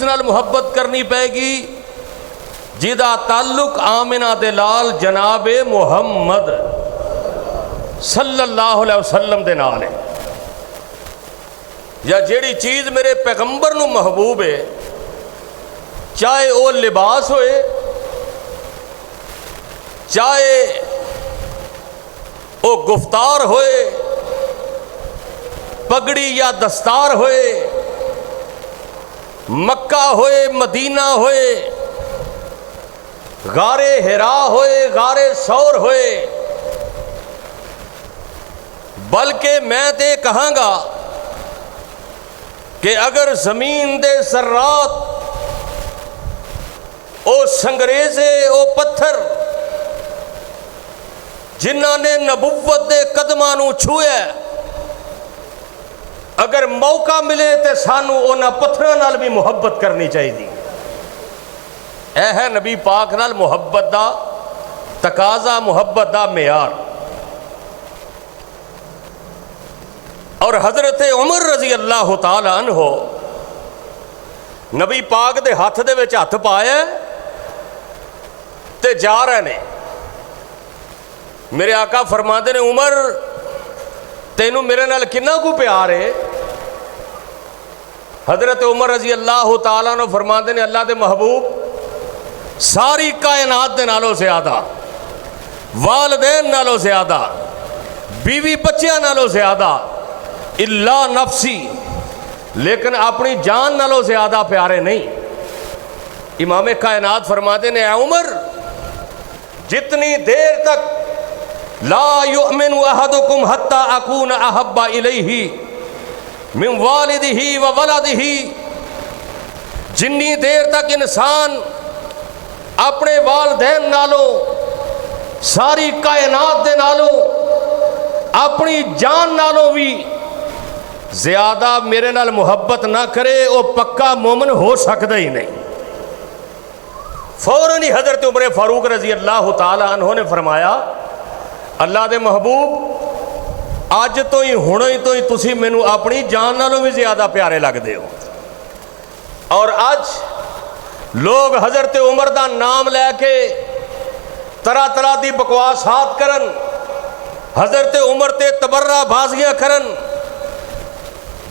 चीज़ नाल मुहब्बत करनी पैगी जिदा ताल्लुक आमिना दे लाल जनाबे मुहम्मद सल्लल्लाहु अलैहि वसल्लम दे नाल है। या जेड़ी चीज़ मेरे पैगंबर नूं महबूब है, चाहे वो लिबास होए, चाहे वो गुफ्तार होए, पगड़ी या दस्तार होए, मक्का होए, मदीना होए, गारे हिरा होए, गारे सौर होए, बल्कि मैं तो कहांगा कि अगर जमीन दे सर्रात ओ संगरेजे ओ पत्थर जिन्हां ने नबुव्वत दे कदमां नूं छूया, अगर मौका मिले तो सानू उन्हां पत्थरां नाल भी मुहब्बत करनी चाहिए। यह है नबी पाक नाल मुहब्बत दा तकाजा, मुहब्बत दा मेयार। और हजरत उमर रजी अल्लाह तआला अन्हो नबी पाक दे हथ दे विच हथ पाया ते जा रहे ने। मेरे आका फरमाते ने, उमर तेनू मेरे नाल किन्ना कु प्यार है। हजरत उमर रजी अल्लाह तआला अन्हो फरमाते ने, अल्लाह दे महबूब सारी कायनात दे नालों ज़्यादा, वालदैन नालों ज़्यादा, बीवी बच्चियां नालों ज़्यादा, इल्ला नफसी, लेकिन अपनी जान नालों ज़्यादा प्यारे नहीं। इमाम कायनात फरमाते ने, उमर जितनी देर तक ला युमिनु अहदुकुम हत्ता अकून अहब्बा इलैहि मिन वालिदिही व वलदिही, जिन्नी देर तक इंसान अपने वालदैन नालों, सारी कायनात दे नालों, अपनी जान नालों भी ज्यादा मेरे नाल मुहब्बत ना करे, वो पक्का मोमन हो सकता ही नहीं। फौरन ही हजरत उमर फारूक रजी अल्लाह तआला अन्हु ने फरमाया, अल्लाह दे महबूब अज तो ही हुण ही तो ही तुसी मैनू अपनी जान नालों भी ज्यादा प्यारे लगते हो। और अज लोग हजरत उमर का नाम लैके तरह तरह की बकवासात करन, हजरत उमर ते तबर्रा बाजियां करन।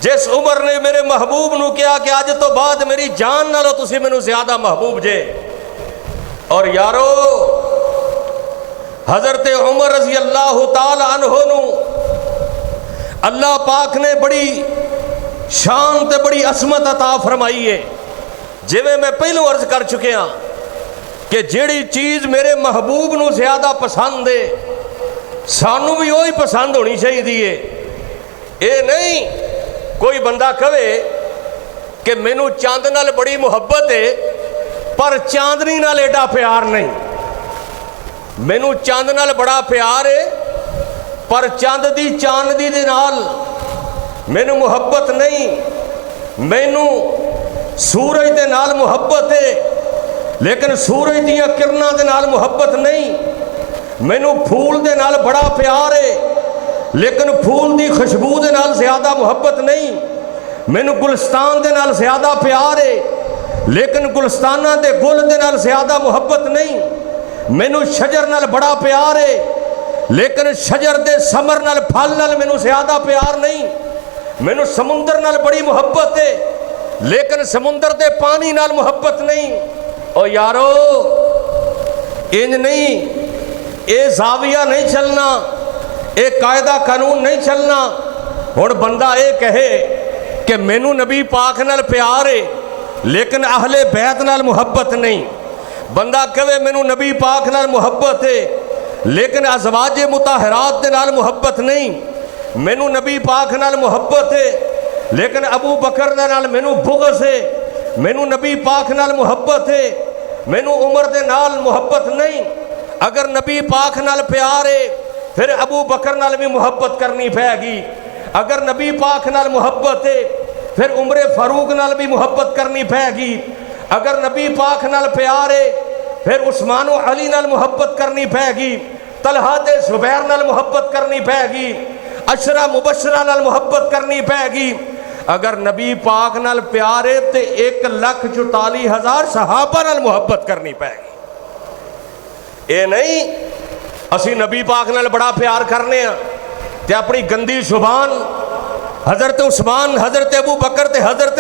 जिस उमर ने मेरे महबूब नू कहा कि अज तो बाद मेरी जान नालों तुसी मैनू ज्यादा महबूब जे। और यारो हजरत उमर रजी अल्लाह तआला अन्हु नू अल्लाह पाक ने बड़ी शान ते बड़ी असमत अता फरमाई है। जिवें मैं पहलों अर्ज कर चुकिया कि जिहड़ी चीज़ मेरे महबूब नू ज्यादा पसंद है, सानू भी वही पसंद होनी चाहिए। ये नहीं कोई बंदा कहे कि मैनू चंद नाल बड़ी मुहब्बत है पर चांदनी नाल एडा प्यार नहीं। मैनू चंद नाल बड़ा प्यार है पर चंद दी चांदनी दे नाल मैनू मुहब्बत नहीं। मैनू सूरज दे नाल मुहब्बत है लेकिन सूरज दियां किरणां दे नाल मुहब्बत नहीं। मैनू फूल दे नाल बड़ा प्यार है लेकिन फूल दी खुशबू दे नाल ज़्यादा मुहब्बत नहीं। मैनू गुलस्तान दे नाल ज़्यादा प्यार है लेकिन गुलस्ताना दे गुल दे नाल ज़्यादा मुहब्बत नहीं। मैनू शजर नाल बड़ा प्यार है लेकिन शजर दे समर नाल फल नाल मैनू ज़्यादा प्यार नहीं। मैनू समुंदर नाल बड़ी मुहब्बत है लेकिन समुंदर दे पानी नाल मुहब्बत नहीं। ओ यारो इंज नहीं, ये जाविया नहीं चलना, ये कायदा कानून नहीं चलना। हुण बंदा ये कहे कि मैनू नबी पाक नाल प्यार है लेकिन अहले बैत नाल मुहब्बत नहीं। बंदा कहे मैनू नबी पाक नाल मुहब्बत है लेकिन अज़वाजे मुताहरात दे नाल मुहब्बत नहीं। मैनू नबी पाक नाल मुहब्बत है लेकिन अबू बकर दे नाल मैनू बुग़्ज़ है। मैनू नबी पाक नाल मुहब्बत है, मैनू उमर दे नाल मुहब्बत नहीं। अगर नबी पाक नाल प्यार है फिर अबू बकर नाल भी मुहब्बत करनी पैगी। अगर नबी पाक नाल मुहब्बत है फिर उमर फारूक नाल भी मुहब्बत करनी पैगी। अगर नबी पाक नाल प्यार है फिर उस्मान अली नाल मुहब्बत करनी पैगी। तलहा ते ज़ुबैर नाल मुहब्बत करनी पैगी। अशरा मुबशरा नाल मुहब्बत करनी पैगी। अगर नबी पाक नाल प्यार है तो 1,44,000 सहाबा नाल मुहब्बत करनी पैगी। ये नहीं असी नबी पाक नाल बड़ा प्यार करने ते अपनी गंदी जुबान हजरत उस्मान, हजरत अबू बकर ते हजरत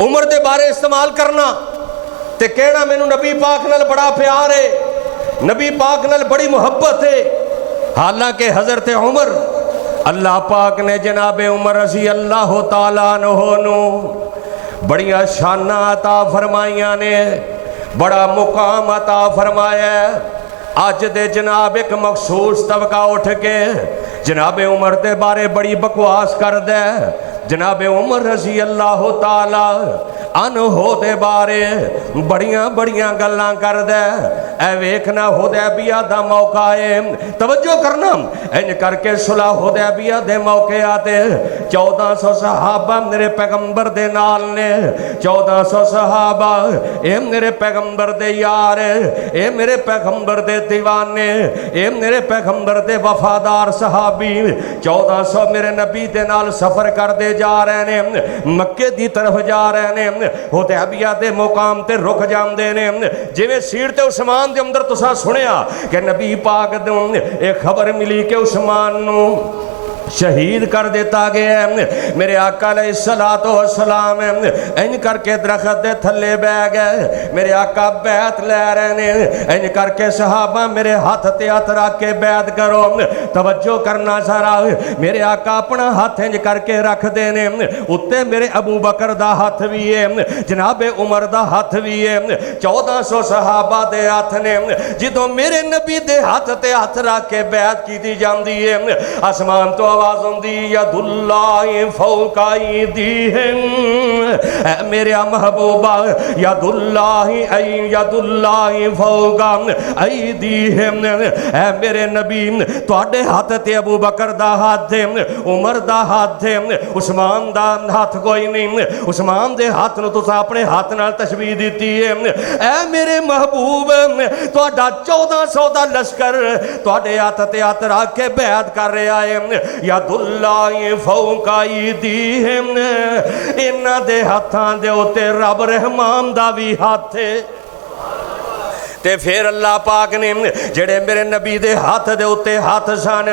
उमर दे बारे इस्तेमाल करना ते कहना मैनू नबी पाक नाल बड़ा प्यार है, नबी पाक नाल बड़ी मुहब्बत है। हालांकि हजरत उमर, अल्लाह पाक ने जनाबे उमर रज़ी अल्लाह तआला अन्हु नू बड़िया शाना अता फरमाइया ने, बड़ा मुकाम अता फरमाया। अज दे जनाब एक मखसूस तबका उठ के जनाबे उमर के बारे बड़ी बकवास कर दे। जनाबे उमर रज़ी अल्लाह तआला अन्हु दे बारे बड़िया बड़िया गल्लां कर दे। ऐ वेखना हुदैबिया दा मौका है, तवज्जो करना, इंज करके सुलह हुदैबिया दे मौके आते 1400 सहाबा मेरे पैगंबर दे नाल ने। 1400 सहाबा ए मेरे पैगंबर दे यार, ए मेरे पैगंबर दे दीवाने, ए मेरे पैगंबर दे वफादार सहाबी 1400 मेरे नबी दे नाल सफर करते जा रहे ने, मक्के दी तरफ जा रहे ने। हुदैबिया दे मुकाम ते रुक जांदे ने। जिवें सीट ते उस्मान दे अंदर तुसां सुनिया कि नबी पाक नूं ये खबर मिली कि उस्मान नूं शहीद कर दिता गया है। मेरे आका अलैहिस्सलातु वस्सलाम इंज करके दरख्त दे थल्ले बह गए। मेरे आका बैत लै रहे ने। इंज करके सहाबा मेरे हाथ ते हाथ रख के बैत करो। तवज्जो करना सारा, मेरे आका अपना हाथ इंज करके रख देने। उत्ते मेरे अबू बकर दा हाथ भी है, जनाबे उमर दा हाथ भी है। 1400 सहाबा दे हाथ ने। जिदों मेरे नबी दे हाथ ते हाथ रख के बैत की जाती है, आसमान तो आवाज आती यदुल्लाहि फौका अयदीहिम, मेरे महबूबा यदुल्लाहि फौका अयदीहिम। मेरे नबी तुहाडे हाथ ते अबू बकर दा हाथ है, उमर दा हाथ है, उस्मान दा हाथ कोई नहीं। उस्मान दे हाथ नूं तुसां अपने हाथ नाल तशबीह दित्ती है। ऐ मेरे महबूब तुहाडा 1400 दा लश्कर तुहाडे हाथ ते हाथ रख के बैत कर रहा है। यदुल्लाहि फौका अयदीहिम, इन्हां दे हत्थां दे उत्ते रब रहमान दा भी हाथ है। ते फिर अल्लाह पाक ने जेड़े मेरे नबी दे हाथ दे उत्ते हाथ सन,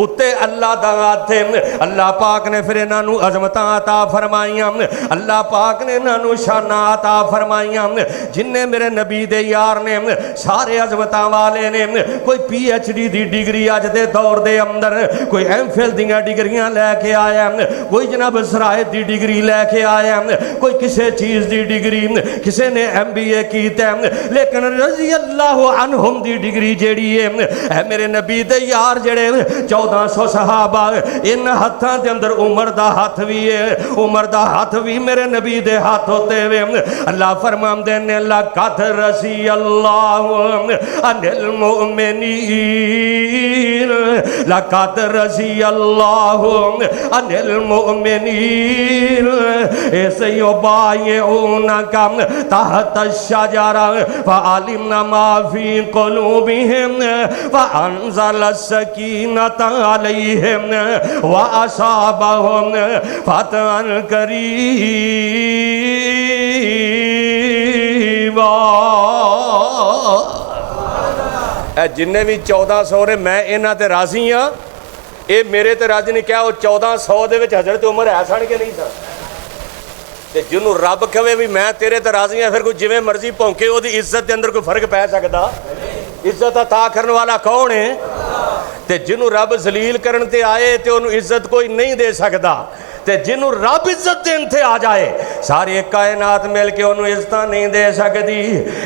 उत्ते अल्लाह दा हाथ है। अल्लाह पाक ने फिर इन्हां नूं अज़मतां अता फरमाइयां, अल्लाह पाक ने इन्हां नूं शानां अता फरमाइयां। जिन्ने मेरे नबी दे यार ने सारे अज़मतां वाले ने। कोई PhD दी डिग्री अज दे दौर दे अंदर, कोई MPhil दियां डिग्रियां लैके आया, कोई जनाब सरायत दी डिग्री लैके आया, कोई किसी चीज़ दी डिग्री, किसी ने MBA कीता। लेकिन रज़ी अल्लाह अन्हुम दी डिग्री जेड़ी है मेरे नबी दे यार जेड़े 1400 सहाबा, इन हाथां दे अंदर उमर दा हाथ भी है। उमर दा हाथ भी मेरे नबी दे हाथ होते हुए अल्लाह फरमांदे ने लक़द रज़ी अल्लाहु अनिल मुमिनीन, लक़द रज़ी अल्लाहु अनिल मुमिनीन ऐसे युबायिऊनका तहत अश-शजरा फ़अलिमना मा फ़ी क़ुलूबिहिम फ़अनज़ल अस-सकीनता अलैहिम व असाबहुम फ़तहन क़रीबा। जिन्ने भी 1400 ने मैं इन्हां ते राज़ी हाँ, ये मेरे ते राज़ी नहीं। क्या वो 1400 दे विच हज़रत उमर है सन कि नहीं सन? ते जिन्हों रब कहे भी मैं तेरे ते राज़ी हाँ, फिर कोई जिवें मर्जी भौंके ओदी इज्जत के अंदर कोई फर्क पै सकदा? इज्जत अता करने वाला कौन है? ते जिन्हों रब जलील करन ते आए ते उन्होंने इज्जत कोई नहीं दे सकता। ते जिन्हों रब इज्जत देन ते आ जाए सारी कायनात मिल के उन्होंने इज्जत नहीं दे सकती।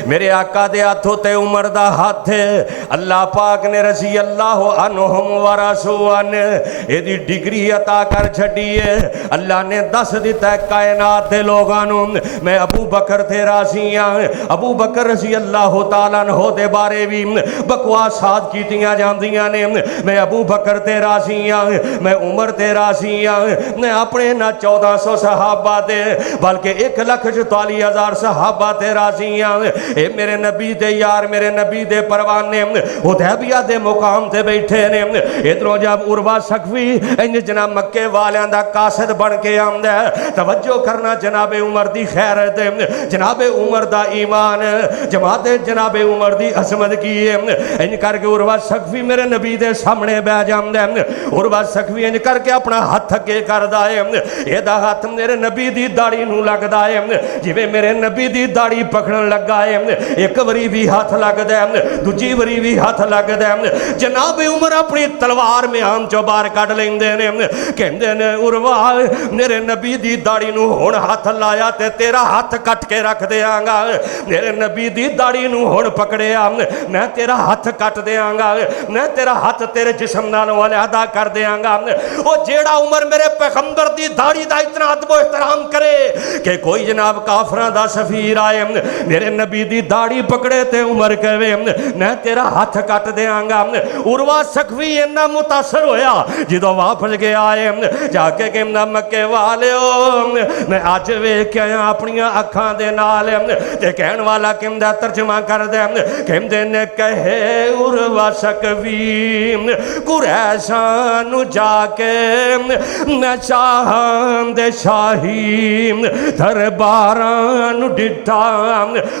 मेरे आका दे हाथों ते उमर दा हाथ है। अल्लाह पाक ने रज़ी अल्लाह अन्हुम व रसूलन एदी डिग्री अता कर छड़ी है। अल्लाह ने दस दिता है कायनात दे लोगां नूं मैं अबू बकर ते राज़ी हां। अबू बकर रज़ी अल्लाह तआला अन्हु दे बारे भी बकवासात कीतियां जांदियां ने। मैं अबू बकर ते राज़ी हां, मैं उमर ते राज़ी हां, मैं अपने ना 1400 सहाबा ते बल्कि 1,44,000 सहाबा ते राजी हाँ। ये मेरे नबी दे यार मेरे नबी दे परवाने हुदैबिया दे मुकाम ते बैठे ने। इधरों जब उर्वा सखवी इंज जना मक्के वालियां दा कासिद बन के आंदा है। तवज्जो करना जनाबे उमर दी खैरत जनाबे उमर दा ईमान जमाते जनाबे उमर दी अजमत की है। इंज करके उर्वा सखवी मेरे नबी दे सामने बह जांदा है। उर्वा सखवी इंज करके अपना हथ अगे करदा है। एदा हाथ मेरे नबी दी दाढ़ी नूं लगदा है जिवें मेरे नबी दी दाढ़ी पकड़न लगा है। एक बारी भी हाथ लगदा है दूजी बारी भी हाथ लगदा है। जनाबे उमर अपनी तलवार म्यान चों बाहर कढ लैंदे ने कहंदे ने उर्वा मेरे नबी दी दाढ़ी नूं हुण हाथ लाया ते तेरा हाथ कट के रख देंगा। मेरे नबी दी दाढ़ी नूं हुण पकड़िया मैं तेरा हाथ कट देंगा। मैं तेरा हाथ तेरे जिस्म नालों अलहदा कर देंगा। वो जेड़ा उमर मेरे पैगंबर दी दाढ़ी दा इतना अदब एहतराम करे कि कोई जनाब काफरां दा सफीर आए मेरे नबी दी दाढ़ी पकड़े ते उमर कहे मैं तेरा हाथ कट देंगा। उर्वा सखवी इन्ना मुतासर होया जो वापस गया है जाके कहना मक्के वालिओ मैं अज वेख के आया अपनी अखां दे नाल ते कहण वाला कहंदा तर्जमा कर दे कहंदे ने कहे उर्वा सखवी कुरैशां नूं जाके मैं शाहां दे शाही दरबारां नूं डिठा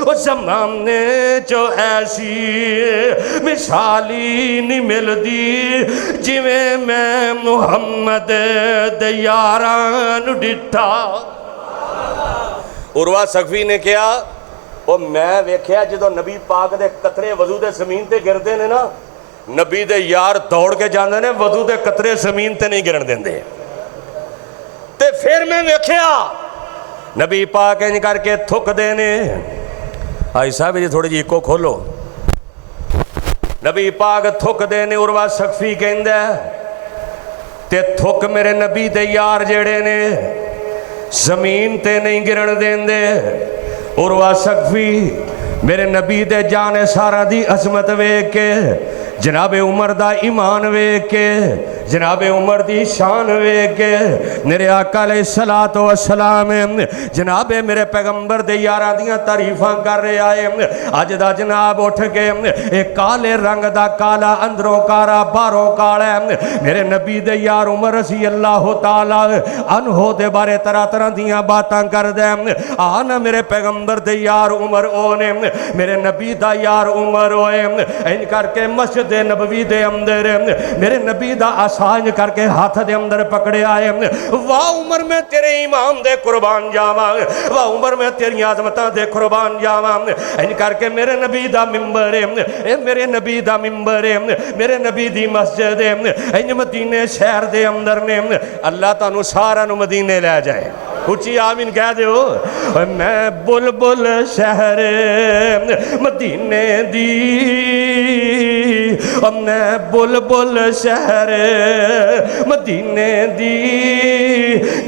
उस जमाने चो ऐसी मिसाली नहीं मिलदी जिवें मैं मुहम्मद दे यारां नूं डिठा। उर्वा सखवी ने कहा वो मैं वेख्या जो नबी पाक दे कतरे वजू दे जमीन ते गिरदे ने ना नबी दे यार दौड़ के जाते ने वजू दे कतरे जमीन ते नहीं गिरन देंदे। ते फिर मैं वेख्या नबी पाक इंज करके थुकदे ने। आई साहब जी थोड़ी जी इको खोलो। नबी पाक थुकदे ने उर्वा सखवी कहंदा ते थुक मेरे नबी दे यार जेड़े ने जमीन ते नहीं गिरन देंदे। उर्वा सखवी मेरे नबी दे जाने सारा दी अजमत वेख के जनाबे उमर दा ईमान वेख के जनाबे उमर दी शान वेख के मेरे आका अलैहिस्सलातु वस्सलाम जनाबे मेरे पैगंबर दे यारां दियां तारीफां कर रहा है। अज दा जनाब उठ के एक काले रंग दा काला अंदरों काला बाहरों काला मेरे नबी दे यार उमर रज़ी अल्लाह तआला अन्हो दे बारे तरह तरह दियां बातां करदा आ ना मेरे पैगंबर दे यार उमर ओ ने मेरे नबी दा यार उमर होए इंज करके मस्जिद नबवी दे अंदर मेरे नबी दा आसांज करके हाथ दे अंदर पकड़े आए। वाह उमर में तेरे ईमान दे कुर्बान जावा वाह उमर में तेरी आजमतां दे कुर्बान जावा। इंज करके मेरे नबी दा मिंबर है मेरे नबी दा मिंबर है मेरे नबी दी मस्जिद है इंज मदीने शहर दे अंदर ने। अल्लाह तुहानू सारा नू मदीने लै जाए। उची आमीन कह दो। मैं बुलबुल शहर मदीने दी मैं बुलबुल शहर मदीने दी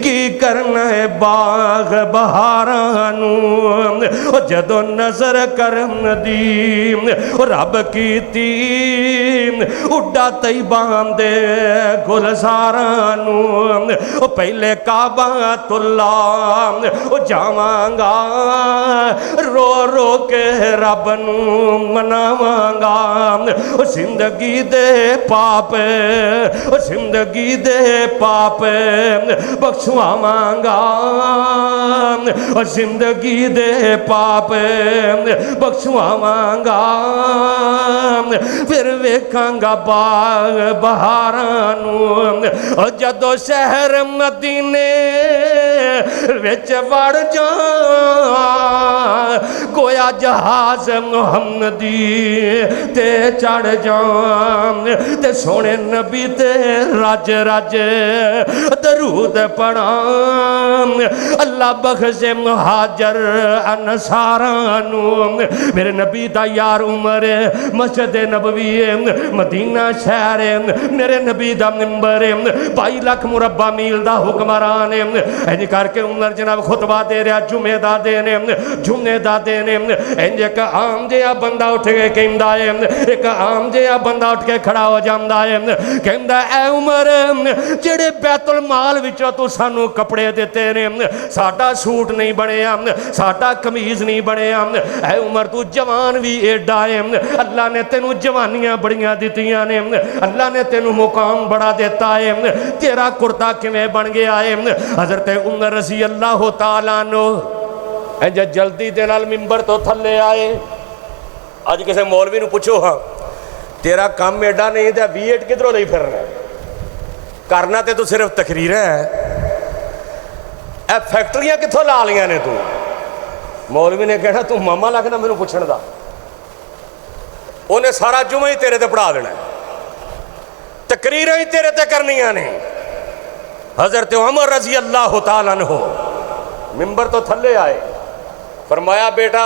की करना है बाग बहारां नूं जदों नजर करम दी रब कीती उड्डा तैयबां दे गुलज़ारां नूं पहले काबातुल्लाह जावांगा रो रो के रब नूं मनावांगा। जिंदगी दे पाप जिंदगी दे पाप बख्शवांगा जिंदगी दे पाप बख्शवांगा। फिर वेखांगा बाग बहारां नूं जदों शहर मदीने विच वड़ जा गोया जहाज मुहम्मदी ते चढ़ जा ते सोने नबी ते रज रज दरूद पढ़ा अल्लाह बख्शे मुहाजर अनसारां नूं। मेरे नबी दा यार उमर मस्जिद नबवी मदीना शहर मेरे नबी दा मिंबर 22 लाख मुरब्बा मील दा हुक्मरान इंज करके उमर जनाब खुतबा दे रहा जुमे दा दिन जुमे दा दिन इंज एक आम जिहा बंदा उठ के कहंदा है, एक आम जिहा बंदा उठ के खड़ा हो जाता है, कहंदा ऐ उमर जेड़े बैतुल माल विचों तू सानू कपड़े दिते ने, साडा सूट नहीं बनिया, साडा कमीज नहीं बनिया, ऐ उमर तू जवान भी एडा है, अल्लाह ने तेनू जवानियां बड़ियां दित्तियां ने, अल्लाह ने तेनू मुकाम बड़ा देता है, तेरा कुर्ता किवें बन गया है। हज़रत उमर रज़ी अल्लाह तआला अन्हु इंज जल्दी दे नाल मिंबर तो थल्ले आए। अज किसी मौलवी नूं पुछो, हाँ तेरा काम एडा नहीं तो V8 किधरों नहीं फिरना, करना तो तू सिर्फ तकरीर है, फैक्ट्रियां कितों ला लिया ने तू। मौलवी ने कहना तू मामा लगना मैनू पुछण दा, उन्हें सारा जुमा ही तेरे ते पढ़ा देना, तकरीर ही तेरे ते करनियां ने। हज़रत उमर रज़ी अल्लाह तआला अन्हु मिंबर तो थल्ले आए, फरमाया बेटा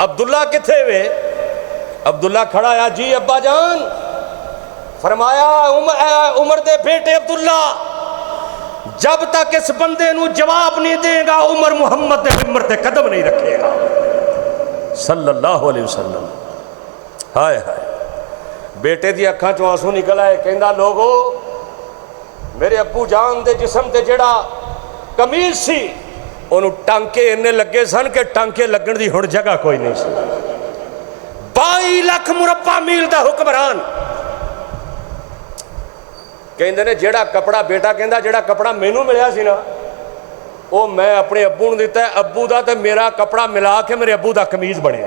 अब्दुल्ला किथे वे? अब्दुल्ला खड़ा आया, जी अब्बा जान। फरमाया उमर दे बेटे अब्दुल्ला, जब तक इस बंदे नू जवाब नहीं देगा उमर मुहम्मद दे मिंबर ते कदम नहीं रखेगा सल्लल्लाहु अलैहि वसल्लम। हाय हाय, बेटे दी अखां चों आंसू निकल आए, कहंदा लोगो मेरे अब्बू जान दे जिस्म ते जेड़ा कमीज सी उन्होंने टांके इन्ने लगे सन कि टांके लगन की हुण जगह कोई नहीं सी। 22 लाख मुरब्बा मील का हुक्मरान कहते ने जेड़ा कपड़ा बेटा कहता जेड़ा कपड़ा मैनू मिलिया सी ना वो मैं अपने अब्बू नूं दिता है, अब्बू का तो मेरा कपड़ा मिला के मेरे अब्बू का कमीज बने।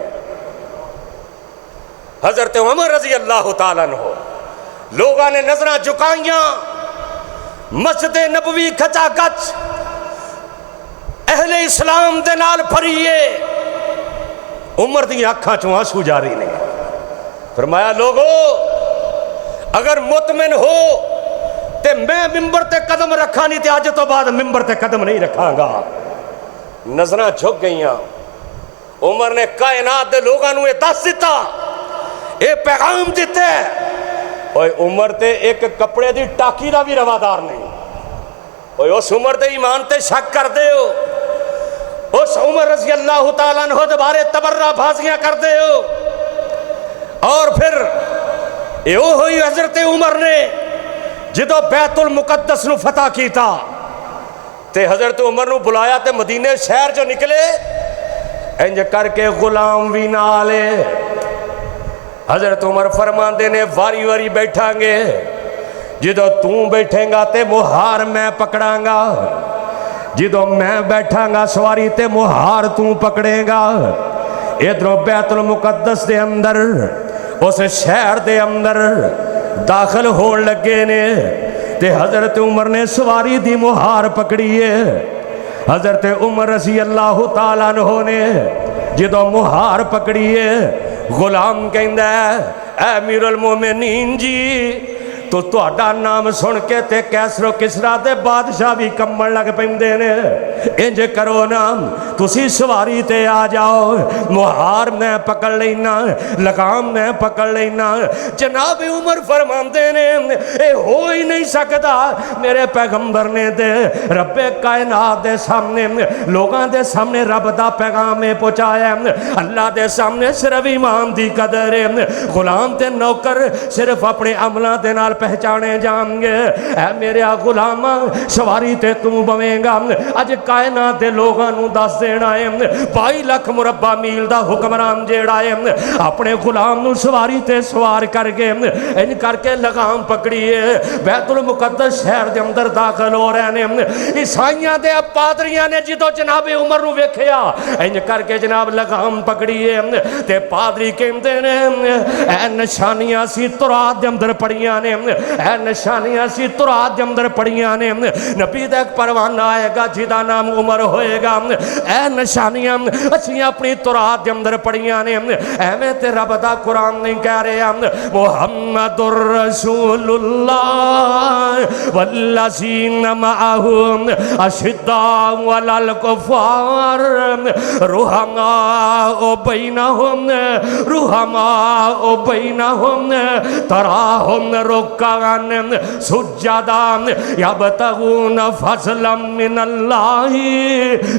हज़रत उमर रज़ी अल्लाह तआला अन्हु लोगों ने नजरां झुकाइयां, मस्जिद नबवी खचाखच अहले इस्लाम दे नाल भरीए, उमर दी अखां चों आंसू जारी ने। फरमाया लोगो अगर मुतमिन हो ते मैं मिंबर ते कदम रखा नहीं ते अज तो बाद मिंबर ते कदम नहीं रखांगा। नजरां झुक गईयां। उमर ने कायनात दे लोगां नूं दस दिता, ये पैगाम दिता, ओए उमर ते एक कपड़े दी टाकी दा भी रवादार नहीं। ओए उस उमर दे ईमान ते शक करदे हो, उस उमर रज़ी अल्लाह तआला अन्हु दे बारे तबर्रा बाजियां करदे हो। और फिर यो हुई हज़रत उमर ने जिदों बैतुल मुकद्दस नूं फतह कीता ते हज़रत उमर नूं बुलाया ते मदीने शहर चों निकले, इंज करके गुलाम भी नाल। हज़रत उमर फरमांदे ने वारी वारी बैठांगे, जिदों तू बैठेगा ते मुहार मैं पकड़ांगा, जिदों मैं बैठांगा सवारी ते मुहार तू पकड़ेगा। इधरों बैतुल मुकद्दस दे अंदर उस शहर दे अंदर दाखिल होने लगे ने ते हज़रत उमर ने सवारी दी मुहार पकड़ी है। हज़रत उमर रज़ी अल्लाह तआला अन्हु ने जिदों मुहार पकड़ी है, गुलाम कहंदा ऐ अमीरुल मोमिनीन जी तो तुहाडा नाम सुन के ते कैसरो किसरा दे बादशाह भी कंबण लग पैंदे ने। इंज करो ना तुसी सवारी ते आ जाओ, मुहार मैं पकड़ लेना, लगाम मैं पकड़ लेना। जनाब उमर फरमांदे ने ए हो ही नहीं सकता, मेरे पैगंबर ने ते रब्बे कायनात दे सामने लोगां दे सामने रब दा पैगाम पहुंचाया, अल्लाह दे सामने सिर्फ ईमान दी कदर है। गुलाम ते नौकर सिर्फ अपने अमलों दे नाल पहचाने जाएंगे। ऐ मेरे गुलामा सवारी ते तू बवेगा, अज कायनात दे लोगां नूं दस देना है 22 लाख मुरब्बा मील दा हुक्मरान जेड़ा है अपने गुलाम नूं सवारी ते सवार करके इन करके लगाम पकड़ी है, बैतुल मुकद्दस शहर दे अंदर दाखिल हो रहे ने। ईसाइयां दे पादरियां ने जिदों जनाब उमर नूं वेखिया इंज करके जनाब लगाम पकड़ी है ते पादरी कहंदे ने ऐ निशानियां सी तुरात दे अंदर पड़ियां ने, ऐ निशानियां सी तुरात दे अंदर पड़ियां ने। नबी दा परवाना आएगा जिदा नाम उमर होएगा, ऐ निशानियां असीं अपनी तुरात दे अंदर पड़ियां ने। एवें ते रब दा कुरान नहीं कह रहा मुहम्मदुर रसूलुल्लाह वल्लज़ीना मअहु अशिद्दाउ अलल कुफ़ार रुहमाउ बैनहुम तराहुम रुक्कान रुक्कान सुज्जदा यबतगून फज़लन मिनल्लाहि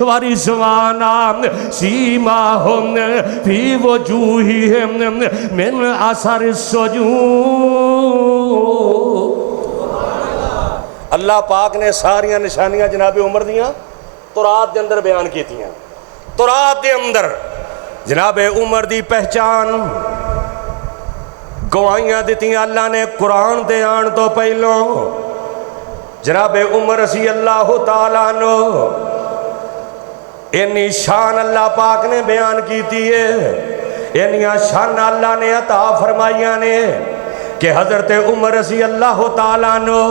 व रिज़वाना सीमाहुम फी वजूहिहिम मिन असरिस सुजूद। अल्लाह पाक ने सारिया निशानियां जनाबे उमर दियां तौरात के अंदर बयान कीतियां। तौरात के अंदर जनाबे उमर की पहचान गवाहियां दित्तियां अल्लाह ने कुरान दे आन तो पहलों। जनाबे उमर रज़ी अल्लाह तआला अन्हु इन्नी शान अल्लाह पाक ने बयान की है, इन्नियां शान अल्लाह ने अता फरमाइया ने कि हज़रत उमर रज़ी अल्लाह तआला अन्हु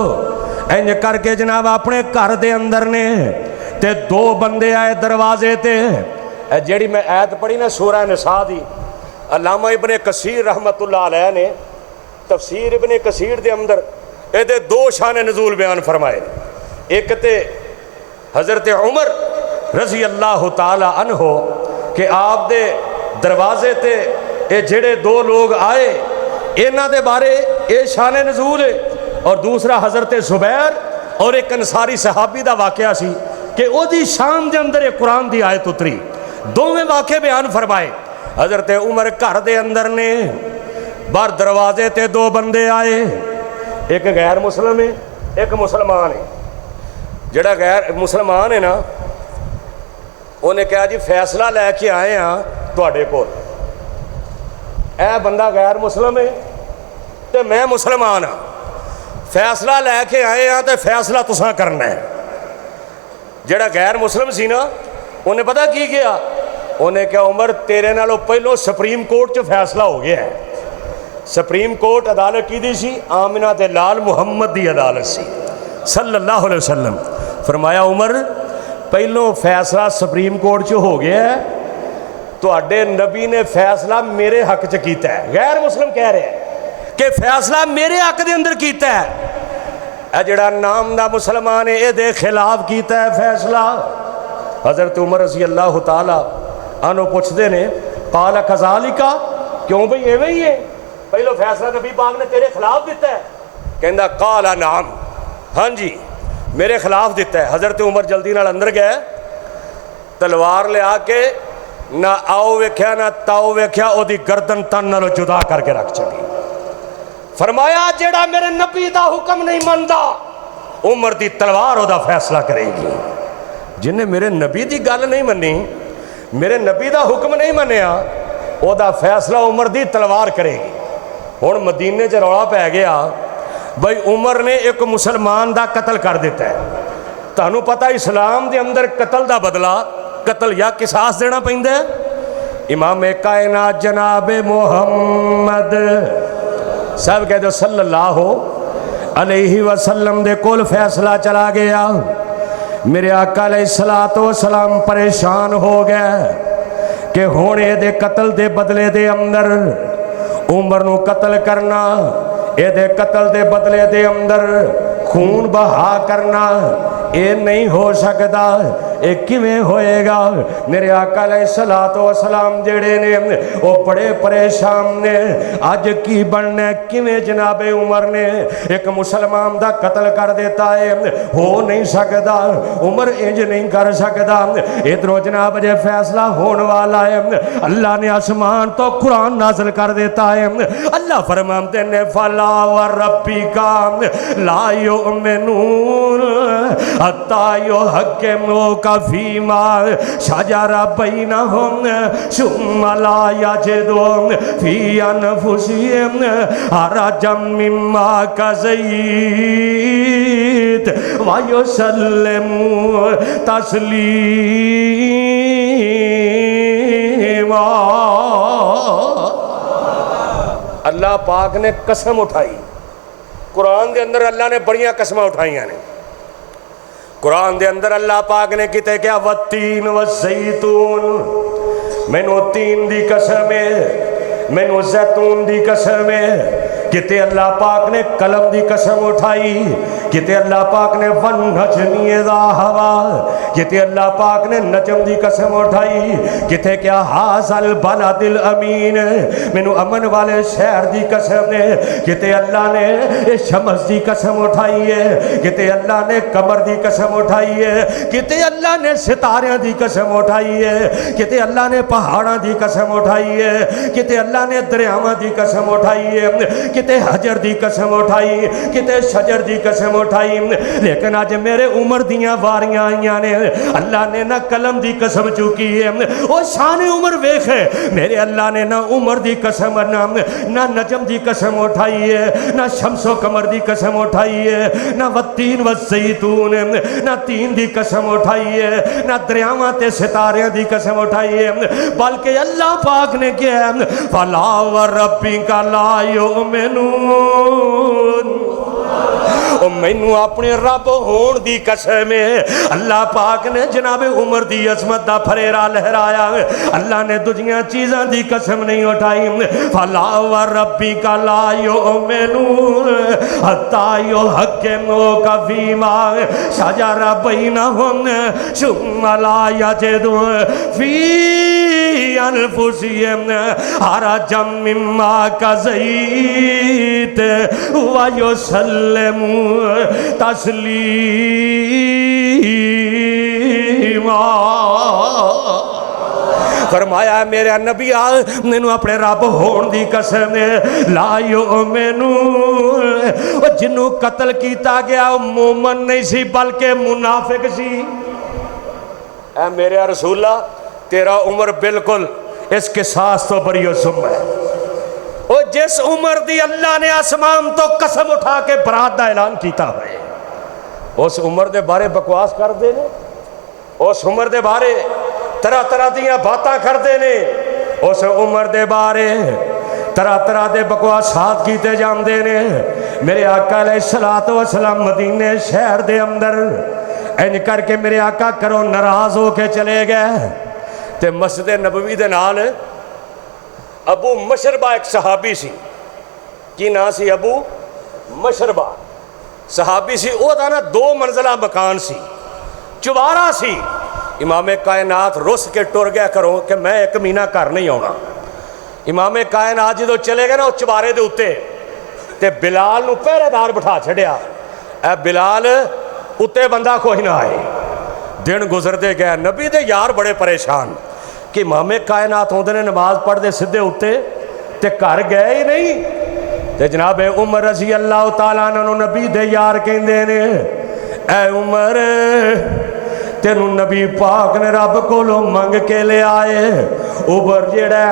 इंज करके जनाब अपने घर दे अंदर ने ते दो बंदे आए दरवाजे ते। जेड़ी मैं ऐत पढ़ी ना सूरह निसा दी, अल्लामा इब्ने कसीर रहमतुल्लाह अलैह ने तफसीर इब्ने कसीर दे अंदर ये दो शान नज़ूल बयान फरमाए। एक ते हज़रत उमर रज़ी अल्लाह तआला अन्हो कि आप दे दरवाजे ते ये जेड़े दो लोग आए इन्हां दे बारे ये शान नज़ूल है। और दूसरा हज़रत ज़ुबैर और एक अंसारी सहाबी का वाक़या सी कि ओदी शान के अंदर एक कुरान की आयत उतरी। दोवें वाक़े बयान फरमाए। हज़रत उमर घर के अंदर ने बाहर दरवाजे ते दो बंदे आए, एक गैर मुसलम है एक मुसलमान है। जड़ा गैर मुसलमान है ना उन्हें कहा जी फैसला लैके आए हाँ तुहाडे कोल। ऐ बंदा गैर मुसलम है तो मैं मुसलमान हाँ, फैसला लैके आए हाँ तो फैसला तुसां करना है। जड़ा गैर मुसलम सी ना उन्हें पता की किया, उन्हें क्या उमर तेरे नालों पहलों सुप्रीम कोर्ट च फैसला हो गया है। सुप्रीम कोर्ट अदालत की सी आमिना ते लाल मुहम्मद की अदालत सी सल्लल्लाहु अलैहि वसल्लम। फरमाया उमर पहलों फैसला सुप्रीम कोर्ट च हो गया है, तुहाडे नबी ने फैसला मेरे हक च कीता है। गैर मुसलम कह रहे हैं कि फैसला मेरे हक के अंदर कीता है, जड़ा नाम दा मुसलमान है ये खिलाफ कीता है फैसला। हज़रत उमर रज़ी अल्लाह तआला अन्हु पुछदे ने काला कज़ालिका, क्यों भाई एवें ही है, पहलो फैसला नबी पाक ने तेरे खिलाफ दिता है। कहंदा काला नाम, हाँ जी मेरे खिलाफ दिता है। हज़रत उमर जल्दी नाल अंदर गए, तलवार लिया के ना आओ वेख्या ना ताओ वेख्या, ओदी गर्दन तन नालों जुदा करके रख चली। फरमाया जेड़ा मेरे नबी दा हुक्म नहीं मनदा उमर दी तलवार ओदा फैसला करेगी। जिन्हें मेरे नबी दी गल नहीं मनी, मेरे नबी दा हुक्म नहीं मनिया, ओदा फैसला उमर दी तलवार करेगी। हुण मदीने च रौला पै गया बई उमर ने एक मुसलमान दा कतल कर दिता है। तुहानू पता इस्लाम दे अंदर कतल दा बदला कतल या किसास देना पैंदा है। इमाम कायनात जनाबे मोहम्मद सब कह दो सल्लल्लाहु अलैहि वसल्लम दे कोल फैसला चला गया। मेरे आका अलैहिस्सलातो वस्सलाम परेशान हो गए कि हुण इहदे कतल दे बदले दे अंदर उमर नू कतल करना, इहदे कतल दे बदले दे अंदर खून बहा करना ये नहीं हो सकता। ये किवें होएगा? मेरे आका अलैहिस्सलातो वस्सलाम जेड़े ने वो बड़े परेशान ने, अज की बनना किवें जनाबे उमर ने एक मुसलमान दा कतल कर देता है, हो नहीं सकता। उमर इंज नहीं कर सकता। इधरों जनाब जे फैसला होने वाला है, अल्लाह ने आसमान तो कुरान नाज़िल कर देता है। अल्लाह फरमाते ने फला व रब्बिका ला युमिनून हत्ता युहक्किमूका फीमा शजरा बैनहुम सुम्मा ला यजिदू फी अनफुसिहिम हरजम मिम्मा कज़ैत व युसल्लिमू तस्लीमा। अल्लाह पाक ने कसम उठाई, कुरान के अंदर अल्लाह ने बड़ियां कसम उठाइया ने। कुरान के अंदर अल्लाह पाक ने किते क्या वत्तीन व ज़ैतून, मैनू तीन दी कसम है, मैनू जैतून दी कसम है। किते अल्लाह पाक ने कलम दी कसम उठाई, किते अल्लाह पाक ने वन नजमी दा हवा, किते अल्लाह पाक ने नजम दी कसम उठाई, किते क्या हासल बला दिल अमीन, मैनू अमन वाले शहर दी कसम ने, किते अल्लाह ने शमस दी कसम उठाई है, किते अल्लाह ने कमर दी कसम उठाई है, किते अल्लाह ने सितारियां दी कसम उठाई है, किते अल्लाह ने पहाड़ां दी कसम उठाई है, किते अल्लाह ने दरियावां दी कसम उठाई है, किते हजर दी कसम उठाई, किते शजर दी कसम उठाई। लेकिन अज मेरे उमर दियां वारियां आईयां ने, अल्लाह ने ना कलम दी कसम चुकी है, ओ शान उमर वेख, मेरे अल्लाह ने ना उमर दी कसम ना नजम दी कसम उठाई है, ना शमसो कमर दी कसम उठाई है, ना वत्तीन व ज़ैतून, ना तीन दी कसम उठाई है, ना दरियावां ते सितारियां दी कसम उठाई है, बल्कि अल्लाह पाक ने क्या फला व रब्बिका ला युमिनून, मैनू अपने रब होने की कसम है। अल्लाह पाक ने जनाबे उमर की अजमत का फरेरा लहराया, अल्लाह ने दूजिया चीज़ों की कसम नहीं उठाई। फला व रब्बिका ला युमिनून हत्ता युहक्किमूका फीमा शजरा बैनहुम सुम्मा ला यजिदू फी अनफुसिहिम हरजम मिम्मा कज़ैत व युसल्लिमू तस्लीमा। फरमाया मेरा नबी आ मैनू अपने रब होने की कसम लायो मैनू, जिन्हों कतल किया गया मोमन नहीं सी बल्कि मुनाफिक सी। ऐ मेरे रसूला तेरा उम्र बिल्कुल इस किसास तो बड़ी जुम है। और जिस उम्र दी अल्लाह ने आसमान तो कसम उठा के बरात का ऐलान किया है, उस उम्र के बारे बकवास करते हैं, उस उम्र के बारे तरह तरह दियां बातें करते हैं, उस उम्र के बारे तरह तरह के बकवासात किए जाते हैं। मेरे आका अलैहिस्सलातु वस्सलाम मदीने शहर के अंदर इंज करके मेरे आका करो नाराज होके चले गए, तो मस्जिद नबवी दे नाल अबू मशरबा एक सहाबी सी, की ना सी अबू मशरबा सहाबी सी, ओदा ना 2 मंजिला मकान सी, चुबारा सी। इमामे कायनात रुस के टुर गया करो कि मैं 1 महीना घर नहीं आना। इमामे कायनात जो चले गए ना उस चुबारे के उत्ते, ते बिलाल नूं पहरेदार बिठा छड़िया। ए बिलाल उत्ते बंदा कोई ना आए। दिन गुजरते गए, नबी दे यार बड़े परेशान कि इमामे कायनात आउंदे ने नमाज पढ़ते सीधे उत्ते ते घर गए ही नहीं। ते जनाब उमर रज़ी अल्लाह तआला अन्हु नबी दे यार कहंदे ने ऐ उमर तेनू नबी पाक ने रब कोलों मंग के ले आए। उबर जेड़ा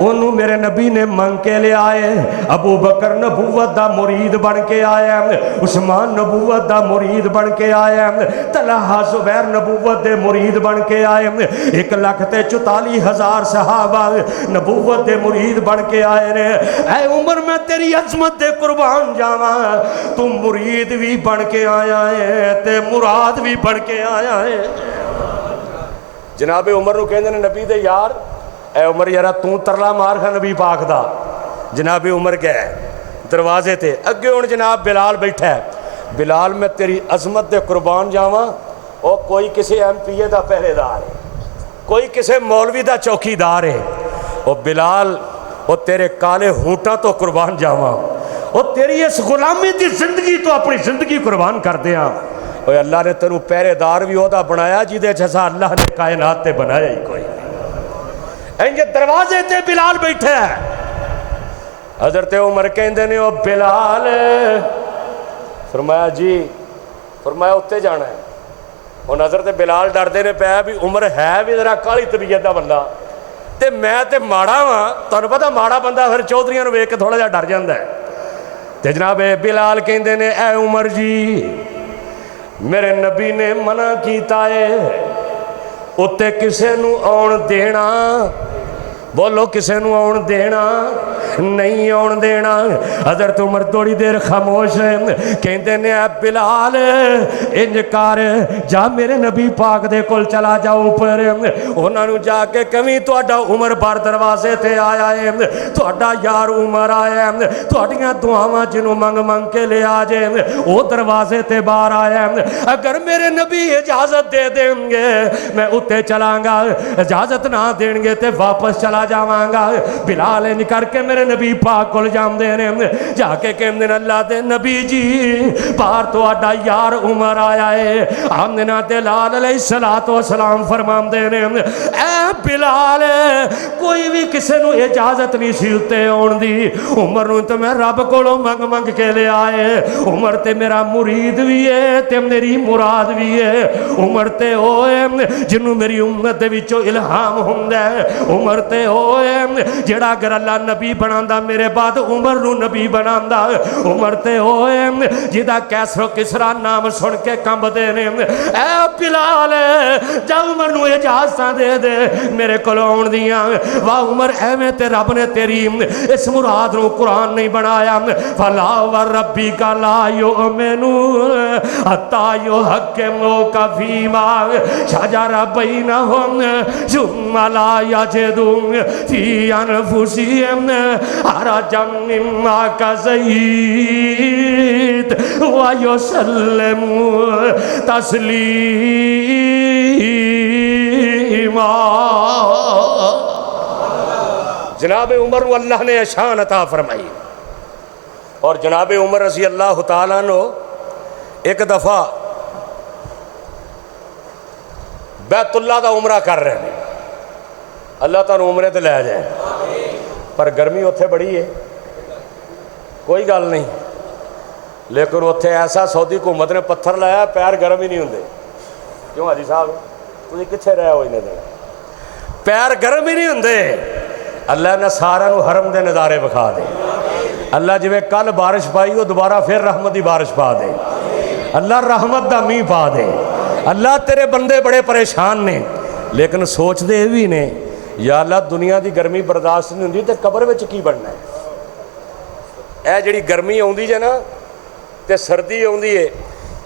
ओनू मेरे नबी ने मंग के ले आए। अबू बकर नबूवत दा मुरीद बन के आया, उस्मान नबूवत दा मुरीद बन के आया, तलहा जुबैर नबूवत दे मुरीद बन के आए। 1,44,000 सहाबा नबूवत दे मुरीद बन के आए ने। ऐ उमर मैं तेरी अजमत दे कुर्बान जावा, तू मुरीद भी बन के आया है ते मुराद भी बन के आया है। जनाबे उमर नूं कहंदे ने नबी दे यार, ऐ उमर यारा तू तरला मार खा नबी पाक दा। जनाबे उमर गए दरवाजे ते, अगे हुण जनाब बिलाल बैठा है। बिलाल मैं तेरी अजमत दे कुर्बान जावा, और कोई किसी MPA दा पहरेदार है, कोई किसी मौलवी दा चौकीदार है। और बिलाल और तेरे काले हूटां तो कुर्बान जावा, और तेरी इस गुलामी की जिंदगी तो अपनी जिंदगी कुर्बान कर दिया। और अल्लाह ने तेनू पहरेदार भी ओदा बनाया जिदे जैसा अल्लाह ने कायनात ते बनाया ही कोई नहीं। इंज दरवाजे ते बिलाल बैठा है। हजरत उमर कहंदे ने ओ बिलाल, फरमाया जी, फरमाया उत्ते जाना है। और हजरत बिलाल डरते ने पै भी उमर है भी जरा काली तबीयत का बंदा, ते मैं ते माड़ा वा, तुहानू पता माड़ा बंदा फिर चौधरियां नूं वेख के थोड़ा जिहा डर जांदा है। ते जनाब बिलाल कहंदे ने ऐ उमर जी, मेरे नबी ने मना किया है उत्ते किसे नूं आउण देना, बोलो किसी नूं आउण देना नहीं आउण देना। हज़रत उमर थोड़ी देर खामोश कहते ने बिलाल इंज कर जा मेरे नबी पाक दे कोल चला जा ऊपर उन्होंने जाके कभी तुहाडा उमर बार दरवाजे ते आया है, तुहाडा यार उमर आया है, तुहाडियां दुआवां जिन्हों मंग मंग के ले आ जाए वो दरवाजे ते बाहर आया है। अगर मेरे नबी इजाजत दे देंगे मैं उत्ते चलांगा, इजाजत ना देंगे तो वापस चला जावांगा। बिलाल इंज करके मेरे नबी पाक कोल जांदे ने, जाके कहंदे ने अल्लाह दे नबी जी बाहर तुहाडा यार उमर आया है। आमना ते लाल अलैहिस्सलातु वस्सलाम फरमांदे ने ऐ बिलाल कोई भी किसी नूं इजाजत नहीं सी उत्ते आउण दी, उमर नूं ते मैं रब कोलों मंग मंग के ले आए। उमर ते मेरा मुरीद भी है ते मेरी मुराद भी है। उमर ते होए जिन्हों मेरी उम्मत दे विचों इल्हाम हुंदा है। उमर ते होए जेड़ा अगर अल्लाह नबी बनांदा मेरे बाद उमर नूं नबी बनांदा। उमर ते होए जिदा कैसरो किसरा नाम सुन के कंबदे ने ऐ बिलाल जा उमर नूं इजाजतां दे दे मेरे कोलों आउण दियां। वाह उमर एवें ते रब ने तेरी इस मुराद नूं कुरान नहीं बनाया फला व रब्बी का ला युमिनु हत्ता युहक्किमुका फीमा शजरा बैनहुम सुम्मा ला यजिदू फी अनफुसिहिम हरजम मिम्मा कज़यत व युसल्लिमू तस्लीमा। जनाब उमर को अल्लाह ने शान अता फरमाई और जनाब उमर रज़ी अल्लाह तआला अन्हु एक दफ़ा बैतुल्ला का उमरा कर रहे हैं। अल्लाह तुहानू उमरे ते लै जाए, पर गर्मी उत्थे बड़ी है कोई गल नहीं, लेकिन उत्थे ऐसा सऊदी हुकूमत ने पत्थर लाया पैर गर्म ही नहीं होंगे। क्यों हाजी साहब तुसीं कित्थे रहे हो इन्ने दिन, पैर गर्म ही नहीं होंगे। अल्लाह ने सारा हरम के नज़ारे विखा दे। अल्लाह जिवें कल बारिश पाई वो दोबारा फिर रहमत की बारिश पा दे। अल्लाह रहमत का मींह पा दे। अल्लाह तेरे बंदे बड़े परेशान ने लेकिन सोचते भी ने या अल्लाह दुनिया की गर्मी बर्दाश्त नहीं होंगी तो कबर में की बनना है। यह जी गर्मी आती है ना तो सर्दी आती है।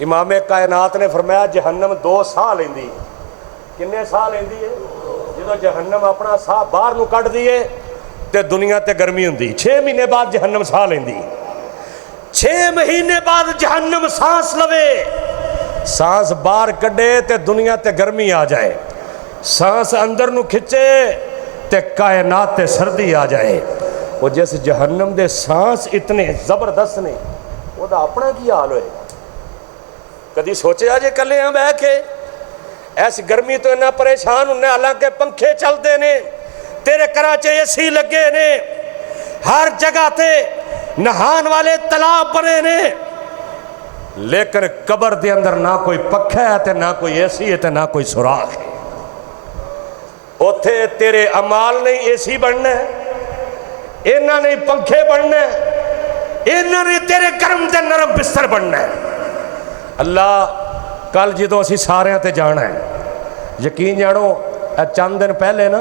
इमाम कायनात ने फरमाया जहन्नम 2 साह लेंदी। किन्ने साह लेंदी है? जो जहन्नम अपना साह बाहर नूं कढ़ दी है तो दुनिया ते गर्मी होंदी। 6 महीने बाद जहन्नम साह लेंदी। 6 महीने बाद जहन्नम सांस लवे, सांस बाहर कढ़े तो दुनिया ते गर्मी आ जाए, सांस अंदर नूं खिंचे तो कायनात ते सर्दी आ जाए। वो जिस जहन्नम दे सांस इतने जबरदस्त ने वह अपना की हाल होए। कभी सोचा जे कले हाँ बह के इस गर्मी तो इन्ना परेशान होना, हालांकि पंखे चलते ने, तेरे घर च एसी लगे ने, हर जगह ते नहान वाले तालाब बने ने, लेकिन कबर के अंदर ना कोई पखा है तो ना कोई एसी है तो ना कोई सुराख है। उथे तेरे अमाल नहीं एसी बनना, इन्हों ने पंखे बनना, इन्होंने तेरे गर्म ते नरम बिस्तर बनना। अल्लाह कल जो असी सारे ते जाना है, यकीन जानो चंद दिन पहले ना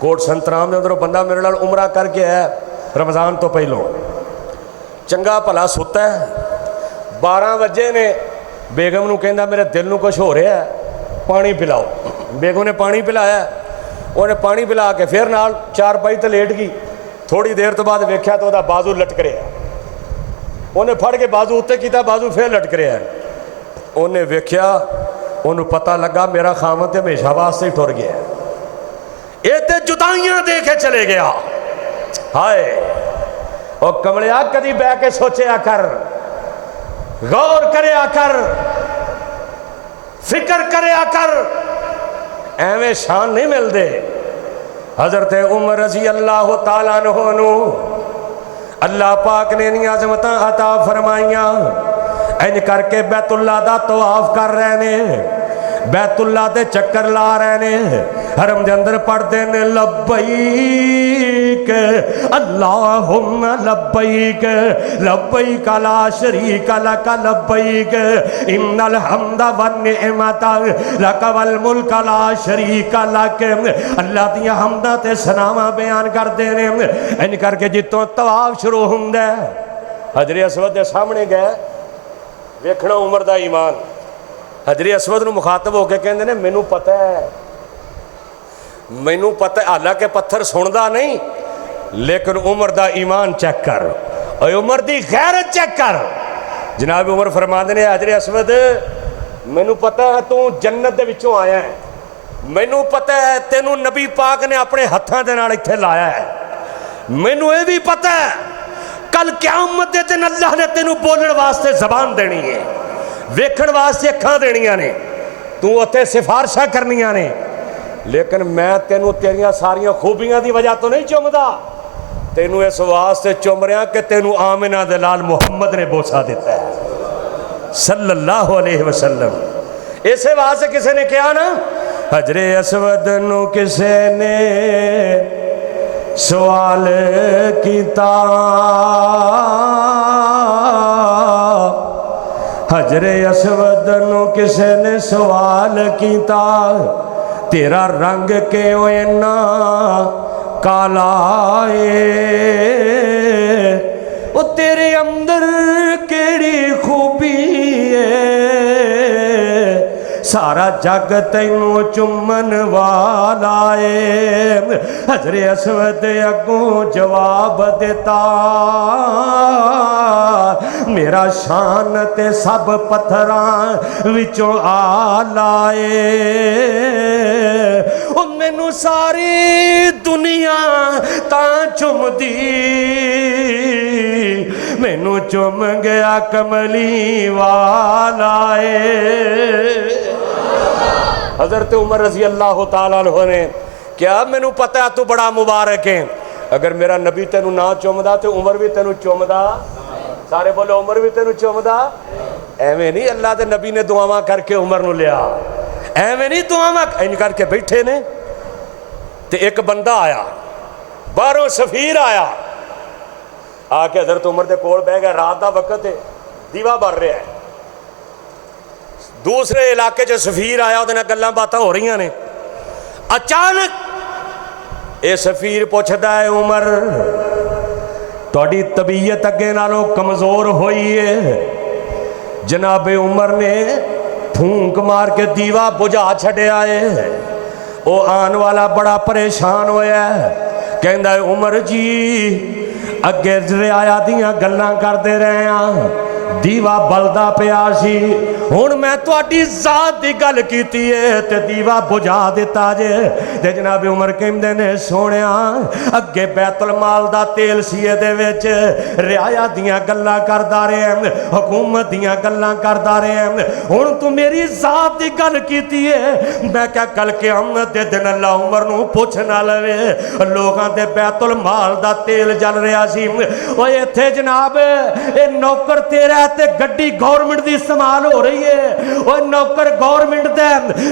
कोट संतराम के अंदरों बंदा मेरे नाल उमरा करके आया रमज़ान तो पहलों। चंगा भला सुता है, 12 बजे ने बेगम नूं कहंदा मेरे दिल नूं कुछ हो रहा है, पानी पिलाओ। बेगम ने पानी पिलाया, उन्हें पानी पिला के फिर नाल 4 ते लेट गई। थोड़ी देर तो बाद वेख्या तो वह बाजू लटक रहा, उन्हें फड़ के बाजू उत्ते किया, बाजू फिर लटक रहा। उन्हें वेख्या, उन्होंने पता लगा मेरा खामन तो हमेशा वास्ते ही टुर गया, ये तो जुदाइयां दे के चले गया। हाय और कमलिया कदी बह के सोचा कर, गौर करया कर, फिक्र करया कर, एवें शान नहीं मिलते। हजरत उमर रज़ी अल्लाह तआला अन्हु नूं अल्लाह पाक ने इन्नी अज़मत अता फरमाइया। इंज करके बैतुल्ला दा तवाफ कर रहे ने, बैतुल्ला दे चक्कर ला रहे ने, हरम दे अंदर पढ़ते ने लब्बैक लब्बैक अल्लाहुम्मा लब्बैक लब्बैक ला शरीक लक लब्बैक इन्नल हम्दा वन निअमत लक वल मुल्क ला शरीक लक। अल्लाह दियां हम्दां ते सनावां बयान करदे ने। इंज करके जितों तवाफ शुरू हुंदा हजरे असवद के सामने गए वेखना उमर दा ईमान। हजरे असवद नूं मुखातब होकर कहंदे ने मैनू पता है हालांकि पत्थर सुनदा नहीं लेकिन उमर दा ईमान चेक कर और उमर दी गैरत चेक कर। जनाब उमर फरमांदे ने हजरे असवद मैनू पता है तू जन्नत दे विचों आया है, मैनू पता है तेनू नबी पाक ने अपने हत्थां दे नाल इत्थे लाया है, मैनू ये भी पता है कल क़यामत दे दिन अल्लाह ने तेनू बोलण वास्ते जबान देनी है, वेखण वास्ते अखां देनियां ने, तू उत्थे सिफारिशां करनियां ने, लेकिन मैं तेनू तेरियां सारियां खूबियां दी वजह तो नहीं चुमदा, तेनू इस वास्ते चुम रहा कि तेनू आमिना दे लाल मुहम्मद ने बोसा दिता है सल्लल्लाहु अलैहि वसल्लम। इसे वास्ते किसी ने कहा ना हजरे असवद नू किसे ने सवाल किया, हजरे असवद नू किसे ने सवाल किया तेरा रंग क्यों इन्ना काला है, वो तेरे अंदर केड़ी खूबी है, सारा जग तैनू चुमन वाला है। हजरे असवद अगों जवाब दिता मेरा शान ते सब पत्थरां विचों आला है, ओ मैनू सारी दुनिया तां चुमदी मैनू चुम गया कमली वाला है। हजरत उमर रजी अल्लाह तआला अन्हु ने क्या मैनू पता है तू बड़ा मुबारक है, अगर मेरा नबी तेनू ना चुमदा तो उमर भी तेनू चुमदा, सारे बोलो उमर भी तेनू चुमदा। एवें नहीं अल्लाह के नबी ने दुआवां करके उमर नू लिया, एवें नहीं दुआवां इन करके बैठे ने। ते एक बंदा आया बाहरों सफीर आया आके हजरत उमर के कोल बह गया, रात का वक्त है दीवा बर रहा है, दूसरे इलाके च सफीर आया उहदे नाल गल्लां बातां हो रही ने। अचानक ये सफीर पुछदा है उमर तुहाडी तबीयत अगे नालों कमजोर होई है। जनाबे उमर ने फूंक मार के दीवा बुझा छड़िया है। वो आने वाला बड़ा परेशान होया, कहंदा है उमर जी अगे रियाया दियां गल्लां करदे रहे हैं, दीवा बलदा पिया सी, हुण मैं तुहाडी जात दी गल कीती है ते दीवा बुझा दिता जे। ते जनाब उमर कहंदे ने सोहणिया अगे बैतुल माल दा तेल सी इहदे विच, रियाया दियां गल्लां करदा रहा, हुकूमत दियां गल्लां करदा रहा, हुण तू मेरी जात दी गल कीती है। मैं क्या कल क़यामत दे दिन अल्लाह उमर नूं पुछ ना लवे लोगां दे बैतुल माल दा तेल जल रहा सी, ओए इत्थे जनाब ए नौकर तेरा ते गड्डी गवर्नमेंट दी इस्तेमाल हो रही है, ओए नौकर गवर्नमेंट दे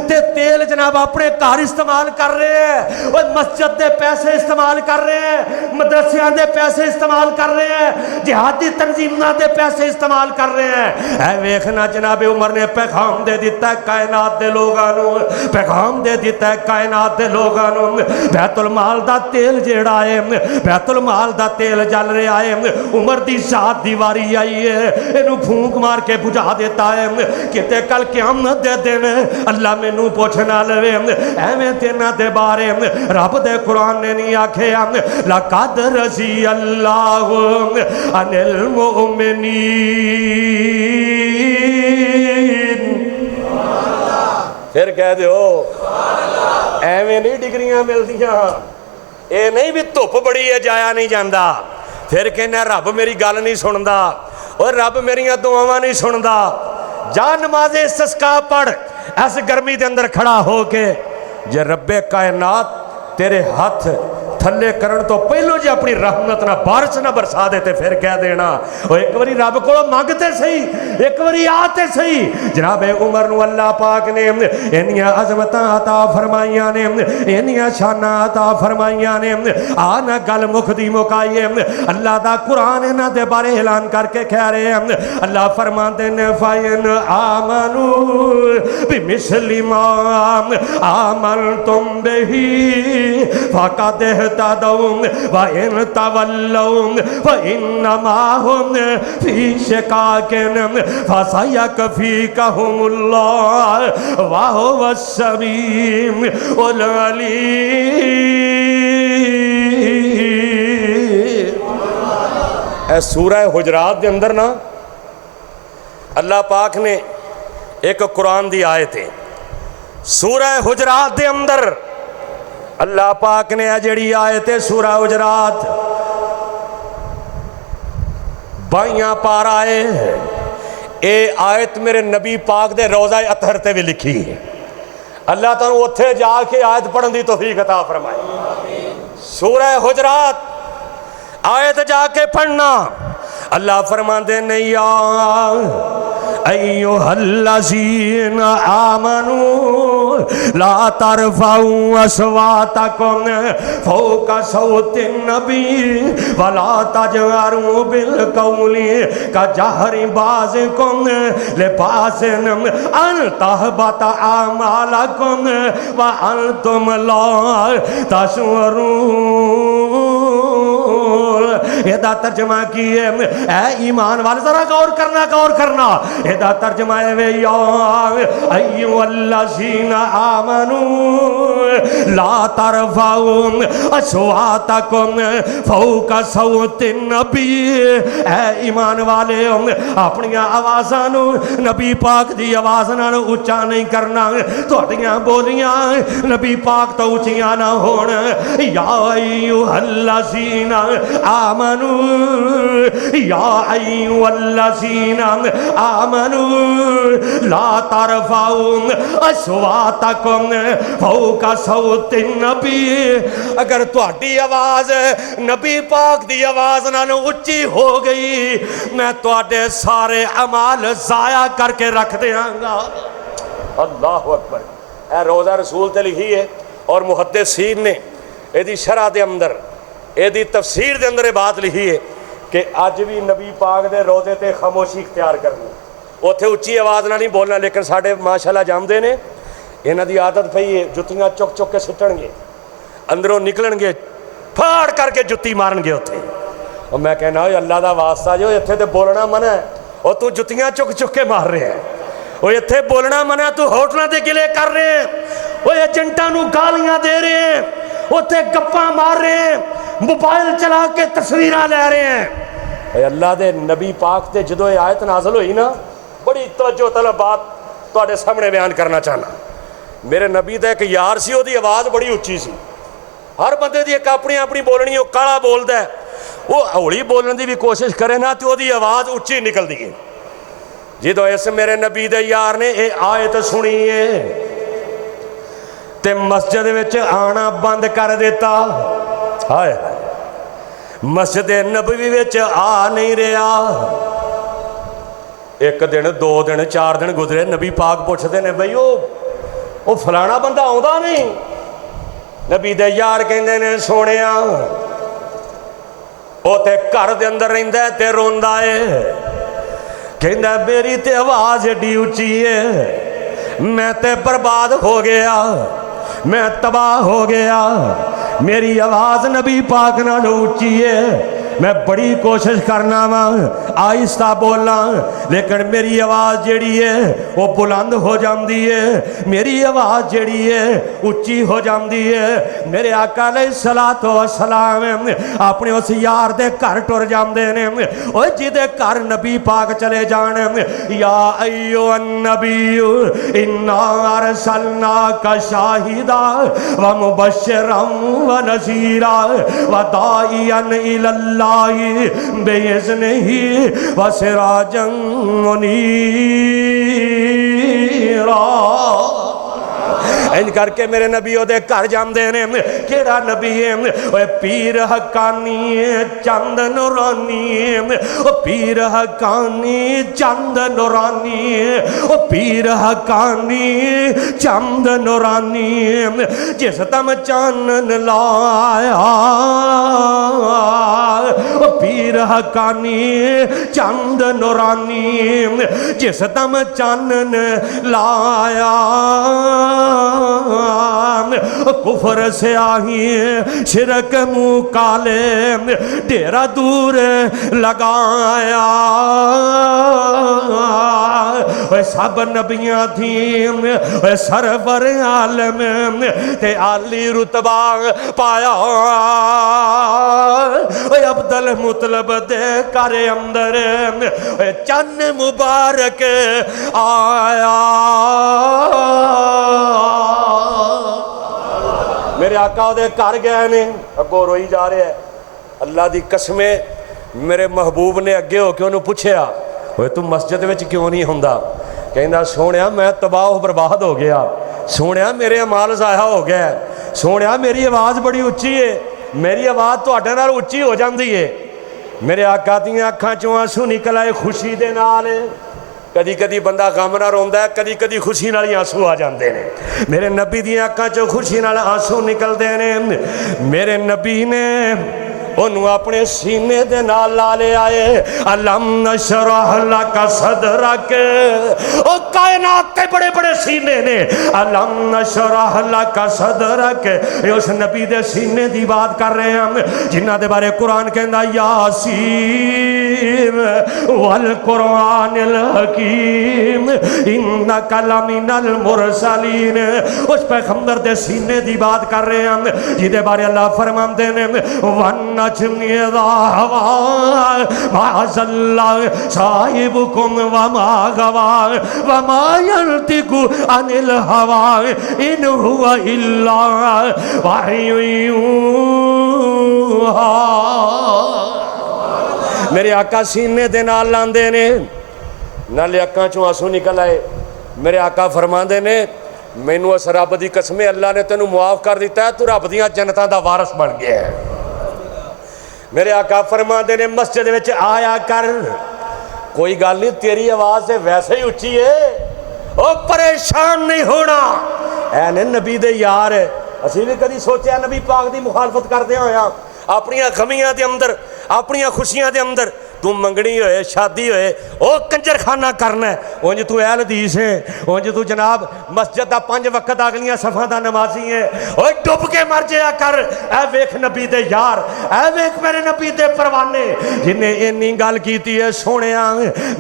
ते तेल जनाब अपने घर इस्तेमाल कर रहे हैं, ओए मस्जिद दे पैसे इस्तेमाल कर रहे हैं, मदरसियां दे पैसे इस्तेमाल कर रहे हैं, जिहादी तंजीमां दे पैसे इस्तेमाल कर रहे हैं। ऐ वेखना जनाब उमर ने पैगाम दे दिता है कायनात दे लोगां नूं, पैगाम दे दिता है कायनात दे लोगां नूं, बैतुल माल दा तेल जेड़ा है, बैतुल माल दा तेल जल रहा है, उमर दी जात दी वारी आई है, इनू फूंक मार के बुझा देता है, किते कल क़यामत दे दिन अल्लाह मैनू पुछ ना लवे एवें तेना दे बारे रब दे कुरान ने नहीं आखिया लक़द रज़ी अल्लाहु अनिल मुमिनीन। फिर कह दो एवें नहीं डिग्रियां मिलदियां, ये नहीं भी धुप बड़ी है जाया नहीं जाता, फिर कहना रब मेरी गल नहीं सुनता और रब मेरिया दुआवां नहीं सुनता। जा नमाज़े इस्तिस्का पढ़ इस गर्मी के अंदर खड़ा हो के, जे रब्बे कायनात तेरे हाथ थले करन तो पहलों जी अपनी रहमत ना बारिश ना बरसा दे ते फिर कह देना ओ एक बारी रब को मंगते सही, एक बारी आते सही। जनाब उमर नूं अल्लाह पाक ने इन्नियां अज़मतां अता फरमाइयां ने, इन्नियां शानां अता फरमाइयां ने। आ ना गल मुकदी मुकाईए, अल्लाह दा कुरान इन्हां दे बारे ऐलान करके कह रहे हैं। अल्लाह फरमाते ने फाइन आमनू बिमिस्लि मा आमनतुम बिही फक़द इहतदौ व इन तवल्लौ फइन्नमा हुम फी शिकाकिन फसयकफीकहुमुल्लाह व हुवस समीउल अलीम। सूरह हुजरात के अंदर ना अल्लाह पाक ने एक कुरान की आयत है, सूरह हुजरात के अंदर अल्लाह पाक ने जड़ी आयत है सूरह हुजरात 22 पारा है। ये आयत मेरे नबी पाक दे रोज़ा अतहर ते भी लिखी है। अल्लाह तुहानू उत्थे जाके आयत पढ़न की तौफीक अता फरमाए। सूरह हुजरात आयत जाके पढ़ना। अल्लाह फरमाते नहीं या अय्युहल्लज़ीना आमनू ला तरफ़ऊ अस्वातकुम फ़ौक़ा सौतिन नबी वला तजहरू बिलक़ौलि कजहरि बाज़िकुम लिबासिन अन तहबत आमालकुम व अंतुम ला तशऊरून। एदा तर्जमा की है ऐ ईमान वाले, जरा गौर करना गौर करना। एदा तर्जमा है वे या अय्युहल्लज़ीना आमनू ला तरफ़ऊ अस्वातकुम फ़ौक़ा सौतिन नबी। ऐ ईमान वाले अपनी आवाज़ां नू नबी पाक दी आवाज़ नाल उच्चा नहीं करना, तुहाडियां बोलियां नबी पाक तो उच्चियां ना होण। या अय्युहल्लज़ीना आमनू या अय्युहल्लज़ीना आमनू ला तरफ़ऊ अस्वातकुम फ़ौक़ा सौतिन नबी। अगर तुहाडी आवाज़ नबी पाक दी आवाज़ नालों उच्ची हो गई, मैं तुहाडे सारे अमाल ज़ाया करके रख देंगा। अल्लाहु अकबर। ए रोज़ा रसूल ते लिखी है और मुहद्दिसीन ने एदी शरह दे अंदर एदी तफसीर दे अंदर बात लिखी है कि अज भी नबी पाक दे रोज़े ते खामोशी इख्तियार करनी, उत्थे उच्ची आवाज़ नाल नहीं बोलना। लेकिन साडे माशाअल्लाह जामदे ने, इन्हां दी आदत पई है जुत्तियां चुक चुक के सुट्टणगे, अंदरों निकलणगे फाड़ करके जुत्ती मारनगे उत्थे। और मैं कहना अल्लाह दा वास्ता जो इत्थे ते बोलना मना है, और तू जुत्तियां चुक चुक के मार रहे हैं। वो इत्थे बोलना मना, तू होटलों के गिले कर रहे हैं, वो एजेंटां नूं गालियां दे रहे हैं, उत्थे गप्पां मार रहे हैं, मोबाइल चला के तस्वीरां ले रहे हैं। अल्लाह दे नबी पाक ते जदों ये आयत नाज़िल हुई ना, बड़ी तवज्जो तलब बात तुहाडे सामने बयान करना चाहना। मेरे नबी दा एक यार सी, ओहदी आवाज़ बड़ी उच्ची सी। हर बंदे दी एक अपनी अपनी बोलनी, वो काला बोलदा है, वो हौली बोलने की भी कोशिश करे ना तो ओहदी आवाज़ उच्ची निकलदी है। जदों इस मेरे नबी दे यार ने ये आयत सुनी है ते मस्जिद विच आना बंद कर दिता। हाय मस्जिद नबवी विच आ नहीं रहा। एक दिन, 2 दिन, 4 दिन गुजरे, नबी पाक पुछदे ने बई वो फलाना बंदा आउंदा नहीं। नबी दे यार कहंदे ने सोनिया वो ते घर दे अंदर रहिंदा ते रोंदा है, कहंदा मेरी ते आवाज़ एडी उच्ची है, मैं ते बर्बाद हो गया, मैं तबाह हो गया, मेरी आवाज़ नबी पाक नाल उच्ची है, मैं बड़ी कोशिश करना वा आहिस्ता बोलना, लेकिन मेरी आवाज़ जेड़ी है वो बुलंद हो जाती है, मेरी आवाज़ जेड़ी है उच्ची हो जाती है। मेरे आका अलैहिस्सलातु वस्सलाम अपने उस यार दे घर टुर जाते ने, ओए जिदे घर नबी पाक चले जान, या अय्युहन नबी इन्ना अरसलनाका शाहिदा व मुबश्शिरन व नज़ीरा व दाइयन इलल्लाह बेइज़्निही व सिराजन मुनीरा। इंज करके मेरे नबी ओदे घर जांदे ने। केड़ा नबी है? ओए पीर हकानी चंद नूरानी, ओ पीर हकानी चंद नूरानी, ओ पीर हकानी चंद नूरानी, जिस दम चानन लाया ओ पीर हकानी चंद नूरानी, जिस दम चानन लाया कुफर से आही शिरक मुँह काले डेरा दूर लगाया। सब नबियां थी सरवर आलम ते आली रुतबा पाया। अब्दुल मुतलब दे घर अंदर चन्न मुबारक आया। मेरे आका उहदे घर गए ने, अगों रोई जा रहा है। अल्लाह दी कसमें मेरे महबूब ने अगे होके उन्होंने पूछया, ओए तू मस्जिद विच क्यों नहीं हुंदा? कहंदा सोहणिया मैं तबाह बर्बाद हो गया, सोहणिया मेरे अमाल ज़ाया हो गया, सोहणिया मेरी आवाज़ बड़ी उच्ची है, मेरी आवाज़ तुहाडे नाल उच्ची हो जाती है। मेरे आका दीयां अखां चों आंसू निकल आए खुशी दे नाल। कदी कदी बंदा गम ना रोंदा है, कदी कदी खुशी नाल ही आंसू आ जाते हैं। मेरे नबी दीयां अखां चों खुशी नाल आंसू निकलते हैं। मेरे नबी ने उन्होंने अपने सीने दे नाल ला ले आए। अलम नशरह लका सदरक, ओ कायनात के बड़े बड़े सीने ने। अलम नशरह लका सदरक, उस नबी दे सीने की बात कर रहे हैं जिन्हां दे बारे कुरान कहंदा यासीन वल कुरानिल हकीम इन्नका लमिनल मुरसलीन। उस पैगंबर दे सीने की बात कर रहे हैं जिहदे बारे अल्लाह फरमाते हैं वन साहिबुकुम वमा गवा वमा यंतिकु अनिल हवा इन हुवा इल्ला वहयु यूहा। मेरे आका सीने दे नाल लांदे ने, नाले अक्कां चों आंसू निकल आए। मेरे आका फरमांदे ने मैनू उस रब दी कसमें अल्लाह ने तेनू मुआफ कर दिता है, तू रब दियां जन्नतां दा वारस बन गया है। मेरे आका फरमाते ने मस्जिद विच आया कर, कोई गल नहीं तेरी आवाज़ से वैसे ही उच्ची है, ओ परेशान नहीं होना। ऐ ने नबी दे यार, असीं भी कदी सोचा नबी पाक दी मुखालफत करदे होया अपनियां खमियां दे अंदर अपनियां खुशियां दे अंदर तू मंगनी होए शादी होए ओ कंजरखाना करना है। उंज तू अहल हदीस है, उंज तू जनाब मस्जिद दा 5 वक्त अगलियां सफ़ा दा नमाजी है। ओ डुब के मर जाया कर। ऐ वेख नबी दे यार, ऐ वेख मेरे नबी दे परवाने जिन्हें इन्नी गल कीती है सोहणिया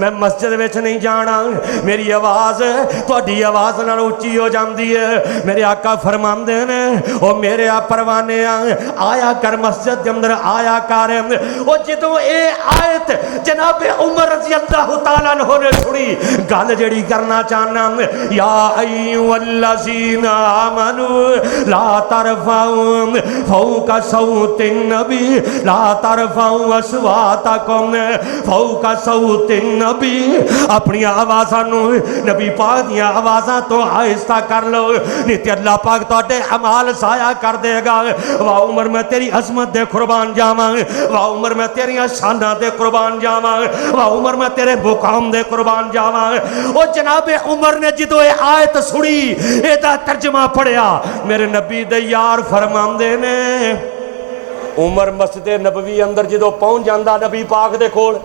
मैं मस्जिद विच नहीं जाना, मेरी आवाज़ तुहाडी आवाज़ नाल उच्ची हो जाती है। मेरे आका फरमांदे ने ओ मेरे आ परवाने आया कर मस्जिद दे अंदर आया कर। ओ जदों ए आयत जनाब उमर रज़ी अल्लाह तआला अन्हु ने सुनी, गल जड़ी करना चाहना या अय्युहल्लज़ीना आमनू ला तरफ़ऊ फौका सौतिन नबी ला तरफ़ऊ अस्वातकुम फौका सौतिन नबी। अपनी आवाज़ां नू नबी पाक दी आवाज़ां तो आहिस्ता कर लो, नहीं ते अल्लाह पाक तुहाडे अमाल ज़ाया कर देगा। वाह उमर मैं तेरी अज़मत दे कुर्बान जावां, वाह उमर मैं तेरियां शानां दे कुर्बान जावां, वाह उमर मैं तेरे मुकाम दे कुर्बान जावां। ओ जनाबे उमर ने जो आयत सुनी एदा तर्जमा पढ़िया, मेरे नबी दे यार फरमांदे ने उमर मस्जिद नबवी अंदर जो पहुंच जाता नबी पाक दे कोल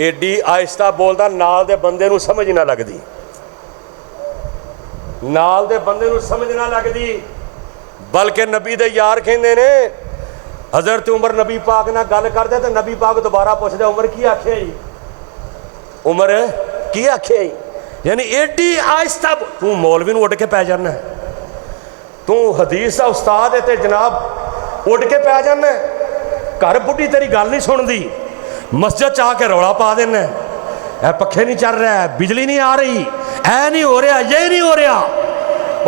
एडी आहिस्ता बोलदा नाल दे बंदे नूं समझ ना लगदी, नाल दे बंदे नूं समझ ना लगदी। बल्कि नबी दे यार कहंदे ने हज़रत उमर नबी पाक नाल गल करदे ते नबी पाक दोबारा पुछदे उमर की आखे जी, उमर की आखे जी, यानी एडी आहिस्ता। तू मौलवी नूं उड़ के पै जाना, तू हदीस का उस्ताद है ते जनाब उड़ के पै जाना, घर बुढ़ी तेरी गल नहीं सुनती, मस्जिद च आके रौला पा देना, ऐ पखे नहीं चल रहा है, बिजली नहीं आ रही, ऐ नहीं हो रहा, ये नहीं हो रहा।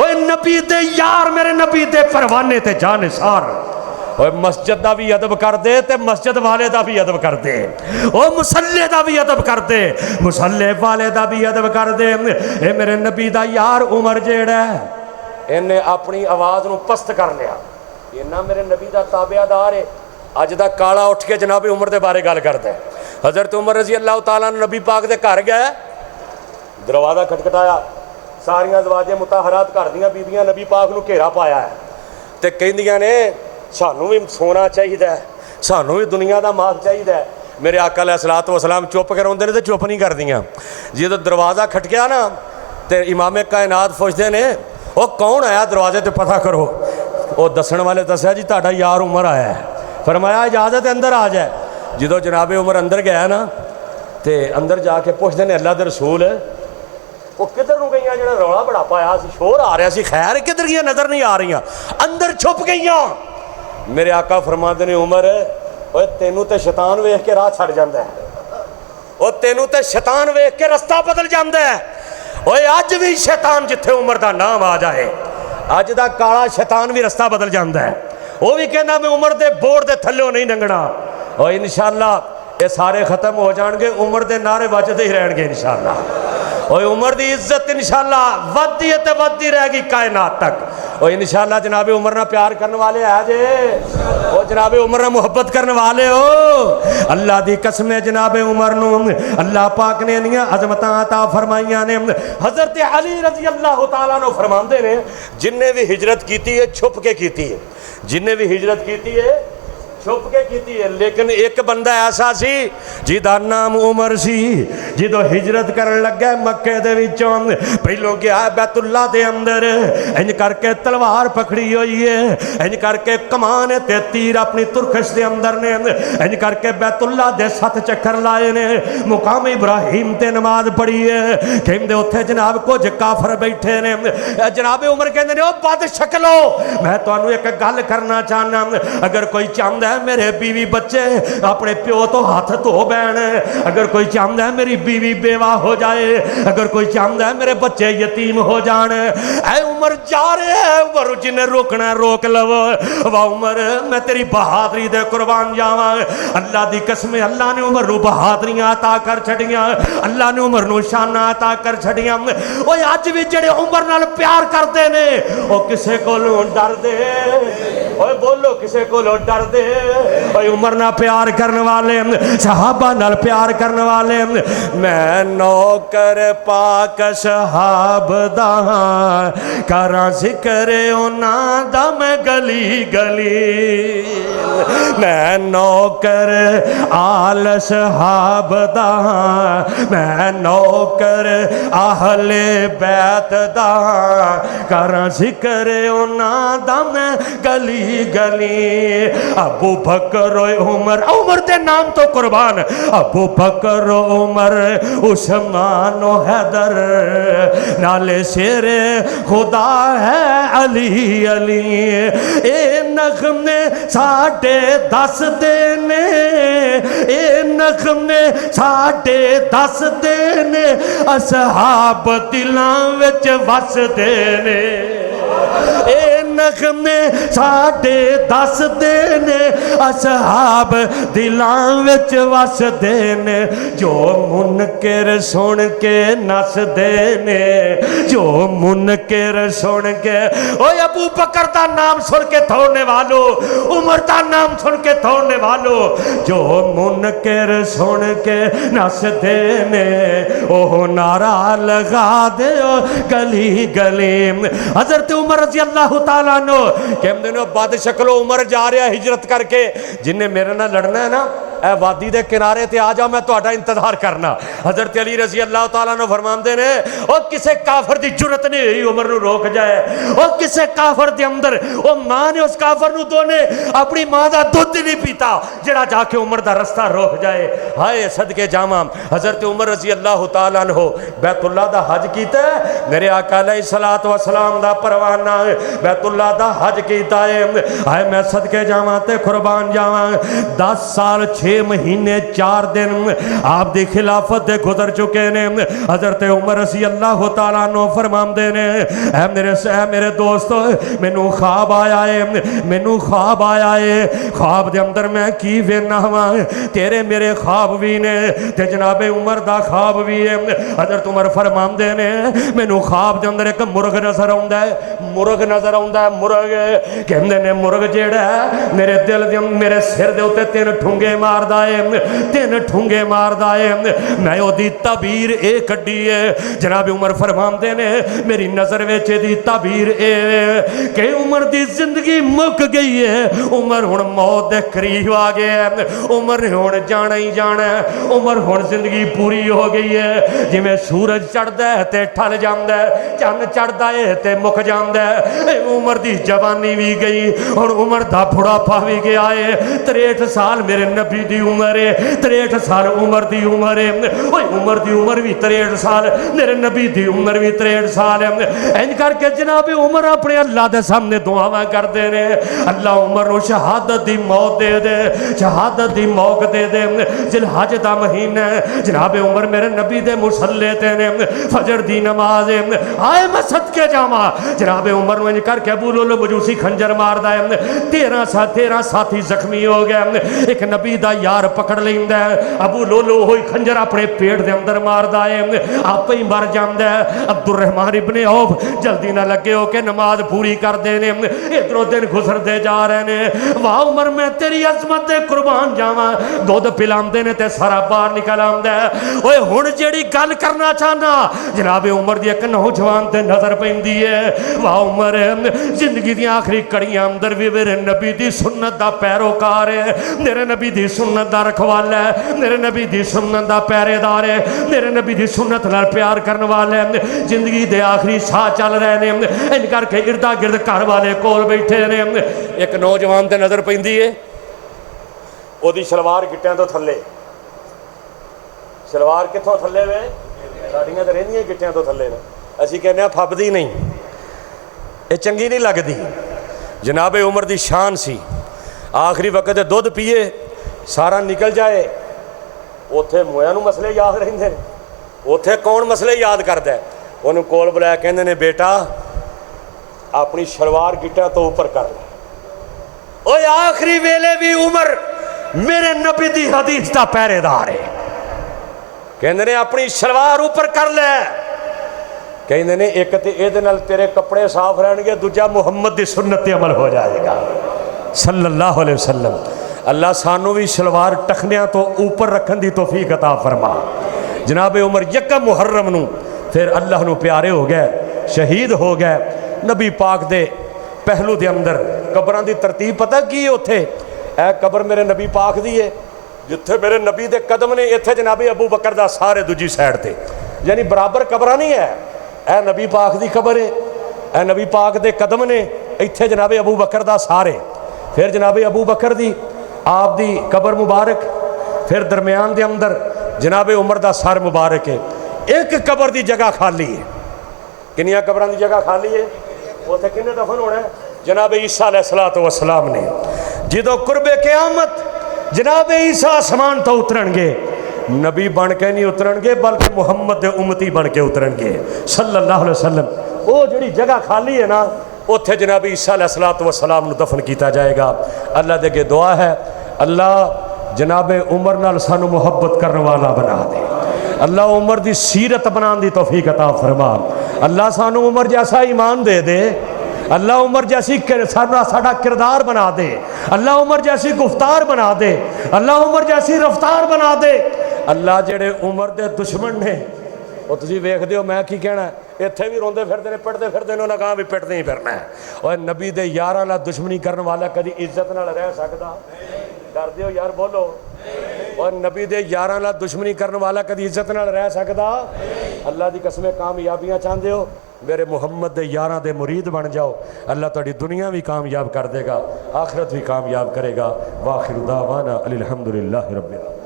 ओए नबी दे यार मेरे नबी दे परवाने ते जानिसार, ओए मस्जिद का भी अदब कर दे ते मस्जिद वाले का भी अदब कर दे, ओ मुसल्ले का भी अदब कर दे, मुसल्ले वाले का भी अदब कर दे। ए मेरे नबी दा यार उमर जेड़ा इन्हें अपनी आवाज़ को पस्त कर लिया। इन्ना मेरे नबी का ताबेदार है। अज का काला उठ के जनाब उमर के बारे गल करता है। हज़रत उमर रजी अल्लाह तआला नबी पाक के घर गया, दरवाज़ा खटखटाया, सारिया ज़वाजे मुताहरात घर दियां बीबियां नबी पाक नूं घेरा पाया है तो कहिंदियां ने सानू भी सोना चाहिए, सानू भी दुनिया का माल चाहिए। मेरे आका अलैहिस्सलातु वस्सलाम चुप कराउंदे ने तो चुप नहीं करदियां। जो दरवाज़ा खटकिया ना तो इमामे कायनात पुछदे ने वो कौन आया दरवाजे तो पता करो। वो दसण वाले दस्या जी तुहाडा यार उमर आया है। फरमाया इजाज़त अंदर आ जाए। जो जनाबे उमर अंदर गया ना तो अंदर जाके पुछदे ने अल्लाह दे रसूल वो किधर नूं गईयां, जिहड़ा रौला बड़ा पाया सी, शोर आ रहा सी, खैर किधर गई नज़र नहीं आ रही, अंदर छुप गईयां। मेरे आका फरमाते ने उमर ओए तेनू तो शैतान वेख के राह छड़ जांदा है, ओ तेनू तो शैतान वेख के रस्ता बदल जांदा है। ओए अज भी शैतान जिथे उमर का नाम आ जाए, अज दा काला शैतान भी रस्ता बदल जाता है। वह भी कहना मैं उमर के बोर्ड के थल्लों नहीं लंघना। और इंशाअल्लाह ये सारे खत्म हो जाएंगे, उमर के नारे बजते ही रहेंगे इंशाअल्लाह। और उमर की इज्जत इंशाअल्लाह वधदी है तो वधदी रहेगी कायनात तक। और इंशाअल्लाह जनाबे उमर ना प्यार करने वाले है जे, और जनाबे उमर ना मुहब्बत करने वाले हो। अल्लाह की कसम है जनाबे उमर नूं अल्लाह पाक ने इन्नियां अज़मतां अता फरमाइयां ने। हज़रत अली रज़ी अल्लाह तआला अन्हु फरमांदे ने जिन्हें भी हिजरत की है छुप के की है, जिन्हें भी हिजरत की है छुप के की है। लेकिन एक बंदा ऐसा सी जिदा नाम उमर सी, जो हिजरत करन लगा मक्के दे विचों पहलों गया बैतुल्ला दे अंदर, इंज करके तलवार पकड़ी हुई है, इंज करके कमान ते तीर अपनी तुरकश दे अंदर ने, इंज करके बैतुल्ला दे 7 चक्कर लाए ने, मुकाम इब्राहिम ते नमाज पढ़ी है। कहते उत्थे जनाब कुछ काफर बैठे ने। जनाबे उमर कहते ने ओ बद शक्लो मैं तुहानू एक गल करना चाहना, अगर कोई चाहता मेरे बीवी बच्चे अपने प्यो तो हाथ धो बैन, अगर कोई चाहता है मेरी बीवी बेवा हो जाए, अगर कोई चाहता है मेरे बच्चे यतीम हो जान, ऐ उमर जा रहे है, उमर जिन्हें रोकना रोक लव। वाह उमर मैं तेरी बहादरी दे कुर्बान जावा। अल्लाह दी कसम अल्लाह ने उमर नू बहादरियां अता कर छड़ियां, अल्लाह ने उमर नू शाना अता कर छड़ियां। ओए अज भी जेड़े उमर नाल प्यार करते ने ओ किसे कोलों डरदे, ओए बोलो किसे कोलों डरदे। ओए उमर ना प्यार करने वाले, सहाबा नाल प्यार करने वाले, मैं नौकर पाक सहाब दा करा जिक्र उन्हां दा मैं गली गली, मैं नौकर आल सहाब दा, मैं नौकर आहले बैत दा करा जिक्र उन्हां दा मैं गली गली। अबू बकर उमर, उमर दे नाम तो कुर्बान, अबू बकर उमर उस्मान हैदर नाले शेरे खुदा है अली अली। ए नगमे साढ़े 10 देने, ए नगमे साढ़े 10 देने, असहाब दिलां विच वसदे ने। ए नगमे साढ़े 10 देने, असहाब दिलां विच वसदे ने। जो मुनकिर सुन के नसदे ने, जो मुनकिर सुन के। ओए अबू बकर का नाम सुन के दौड़ने वालों, उमर का नाम सुन के दौड़ने वालों, जो मुनकिर सुन के नसदे ने ओह नारा लगा दे गली गली। हजरत उमर रज़ी अल्लाह तआला अन्हु कहते ने बद शक्लो उमर जा रहा हिजरत करके, जिन्हें मेरे नाल लड़ना है ना ए वादी दे किनारे ते आ जा, मैं तुहाडा इंतजार करना। हजरत अली रज़ी अल्लाह तआला अन्हु फरमांदे ने ओ किसे काफर दी जुरत नहीं हुई उमर नू रोक जाए, ओ किसे काफर दे अंदर ओ मां ने उस काफर नू दोने अपनी मां दा दुध नहीं पीता जेड़ा जाके उमर दा रास्ता रोक जाए। हाय सदके जावां हजरत उमर रज़ी अल्लाह तआला अन्हु बैतुल्ला दा हज कीता, मेरे आका अलैहिस्सलातु वस्सलाम दा परवाना बैतुल्ला दा हज कीता है। हाय मैं सदके जावां ते कुर्बान जावां। 10 साल 6 6 महीने 4 दिन आप दी खिलाफत दे गुजर चुके ने। हजरत उमर रज़ी अल्लाह तआला अन्हु फरमांदे ने, ऐ मेरे दोस्त मैनू ख्वाब आया है, मैनू ख्वाब आया है, ख्वाब दे अंदर मैं की वेखना वा, तेरे मेरे ख्वाब भी ने ते जनाबे उमर दा ख्वाब भी है। हजरत उमर फरमांदे ने, मैनू ख्वाब दे अंदर एक मुर्ग नजर आउंदा है, मुर्ग नजर आउंदा है, मुर्ग कहंदे ने मुर्ग जेड़ा है मेरे दिल दे मेरे सिर दे उत्ते 3 ठुंगे मारदा है, 3 ठुंगे मारदा है। मैं ओदी तबीर ए कड्डी है। जनाब उमर फरमांदे ने मेरी नजर विच दी तबीर ए कि उमर दी जिंदगी मुक गई है, उमर हुण मौत दे करीब आ गया है, उमर ने हुण जाना ही जाना है, उमर हुण जिंदगी पूरी हो गई है। जिवें सूरज चढ़दा है ते ठल जांदा है, चंद चढ़दा है ते मुक जांदा है, उमर दी जवानी भी गई, हुण उमर दा बुढ़ापा भी गया है। 63 साल मेरे नबी दी उम्र है, 63 साल उमर दी उम्र है। ओए उमर दी उम्र भी 63 साल, मेरे नबी दी उम्र भी 63 साल है। इंज करके जनाब उमर अपने अल्लाह दे सामने दुआवां करदे ने, अल्लाह उमर नूं शहादत दी मौत दे दे, शहादत दी मौत दे दे। जिलहज दा महीना है, जनाब उमर मेरे नबी दे मुसल्ले ते ने, फजर दी नमाज है, आए मैं सदके जावां। जनाब उमर नूं इंज करके अबू लुल मजूसी खंजर मारदा है, 13 साथी जख्मी हो गए। एक नबी दा यार पकड़ लैंदा है, अबू लोलो होई खंजर अपने पेट दे अंदर मारदा है, आपे ही मर जांदा है। अब्दुल रहमान इब्ने औफ जल्दी ना लगे हो के नमाज पूरी कर देने, इधरों दिन गुजरते जा रहे ने। वाह उमर मैं तेरी अजमत दे कुर्बान जावां, दुध पिलांदे ने ते सारा बाहर निकल आंदा है। ओए हुण जेड़ी गल करना चाहना, जनाब उमर दी एक नौजवान ते नजर पैंदी है। वाह उमर जिंदगी दी आखिरी कड़ियां अंदर भी मेरे नबी दी सुन्नत दा पैरोकार है, मेरे नबी दी सुन्नत दा रखवाला है, मेरे नबी दी सुन्नत दा पहरेदार है, मेरे नबी दी सुन्नत नाल प्यार करने वाला है। जिंदगी दे आखिरी साह चल रहे ने, इन करके इर्दा गिर्द घर वाले कोल बैठे ने। एक नौजवान ते नजर पैंदी है, ओदी सलवार गिट्टियां तो थल्ले, सलवार कित्थों थल्ले वे, साड़ियां तो रहिंदियां गिट्टियां तो थल्ले ने, असीं कहने फबदी नहीं, ये चंगी नहीं लगती। जनाबे उमर दी शान सी, आखिरी वक्त दुध पीए सारा निकल जाए, उत्थे मोया नूं मसले याद रहिंदे ने, उत्थे कौन मसले याद करदा है। उन्होंने कोल बुलाया, कहंदे ने बेटा अपनी शलवार गिट्टा तो ऊपर कर ले। ओए आखिरी वेले भी उमर मेरे नबी दी हदीस दा पहरेदार है, कहंदे ने अपनी शलवार ऊपर कर ले। कहंदे ने एक ते इहदे नाल तेरे कपड़े साफ रहणगे, दूजा मुहम्मद दी सुन्नत ते अमल हो जाएगा सल्लल्लाहु अलैहि वसल्लम। अल्लाह सानू भी शलवार टखनियां तो ऊपर रखन दी तौफीक अता फरमा। जनाबे उमर यकम मुहर्रम नूं फिर अल्लाह नूं प्यारे हो गए, शहीद हो गए। नबी पाक दे पहलू दे अंदर कबरां दी तरतीब पता की है, उत्थे ए कबर मेरे नबी पाक दी है, जिथे मेरे नबी दे कदम ने इत्थे जनाबे अबू बकर दा सारे दूजी साइड ते, यानी बराबर कबरां नहीं है। ए नबी पाक दी कबर है, ए नबी पाक दे कदम ने, इत्थे जनाबे अबू बकर दा सारे, फिर जनाबे अबू बकर दी आप दी कबर मुबारक, फिर दरम्यान दे अंदर जनाबे उमर दा सर मुबारक है। एक कबर दी जगह खाली है, किनियां कबरां दी जगह खाली है, उत्थे किन्ने दफन होना है? जनाबे ईसा अलैहिस्सलातु वस्सलाम ने। जदों कुर्बे क़यामत जनाबे ईसा आसमान तो उतरनगे, नबी बन के नहीं उतरनगे बल्कि मुहम्मद दे उम्मती बन के उतरनगे सल्लल्लाहु अलैहि वसल्लम। वो जिहड़ी जगह खाली है ना, उत्थे जनाबे ईसा अलैहिस्सलातु वस्सलाम नूं दफन किया जाएगा। अल्लाह दे अगे दुआ है, अल्लाह जनाबे उमर नाल सानू मुहब्बत करने वाला बना दे, अल्लाह उमर दी सीरत बनाने दी तौफीक अता फरमा। अल्लाह सानू उमर जैसा ईमान दे दे, अल्लाह उमर जैसी साडा किरदार बना दे, अल्लाह उमर जैसी गुफ्तार बना दे, अल्लाह उमर जैसी रफ्तार बना दे। अल्लाह जेड़े उमर दे दुश्मन ने, वो तुसीं वेखदे हो, मैं की कहना, इत्थे भी रोंदे फिरदे ने, पिटदे फिरदे ने, उन्हां कहा भी पिटदे ही फिरना है। और नबी दे यारां नाल दुश्मनी करने वाला कदी इज्जत नाल रह सकदा? डरदे हो यार, बोलो। और नबी दे यारां नाल दुश्मनी करने वाला कदी इज्जत नाल रह सकदा? अल्लाह दी कसमें कामयाबियां चाहते हो, मेरे मुहम्मद दे यारां दे मुरीद बन जाओ, अल्लाह तुहाडी दुनिया भी कामयाब कर देगा, आखिरत भी कामयाब करेगा। वाखिर दावाना अनिल हम्दुलिल्लाहि रब्बिल आलमीन।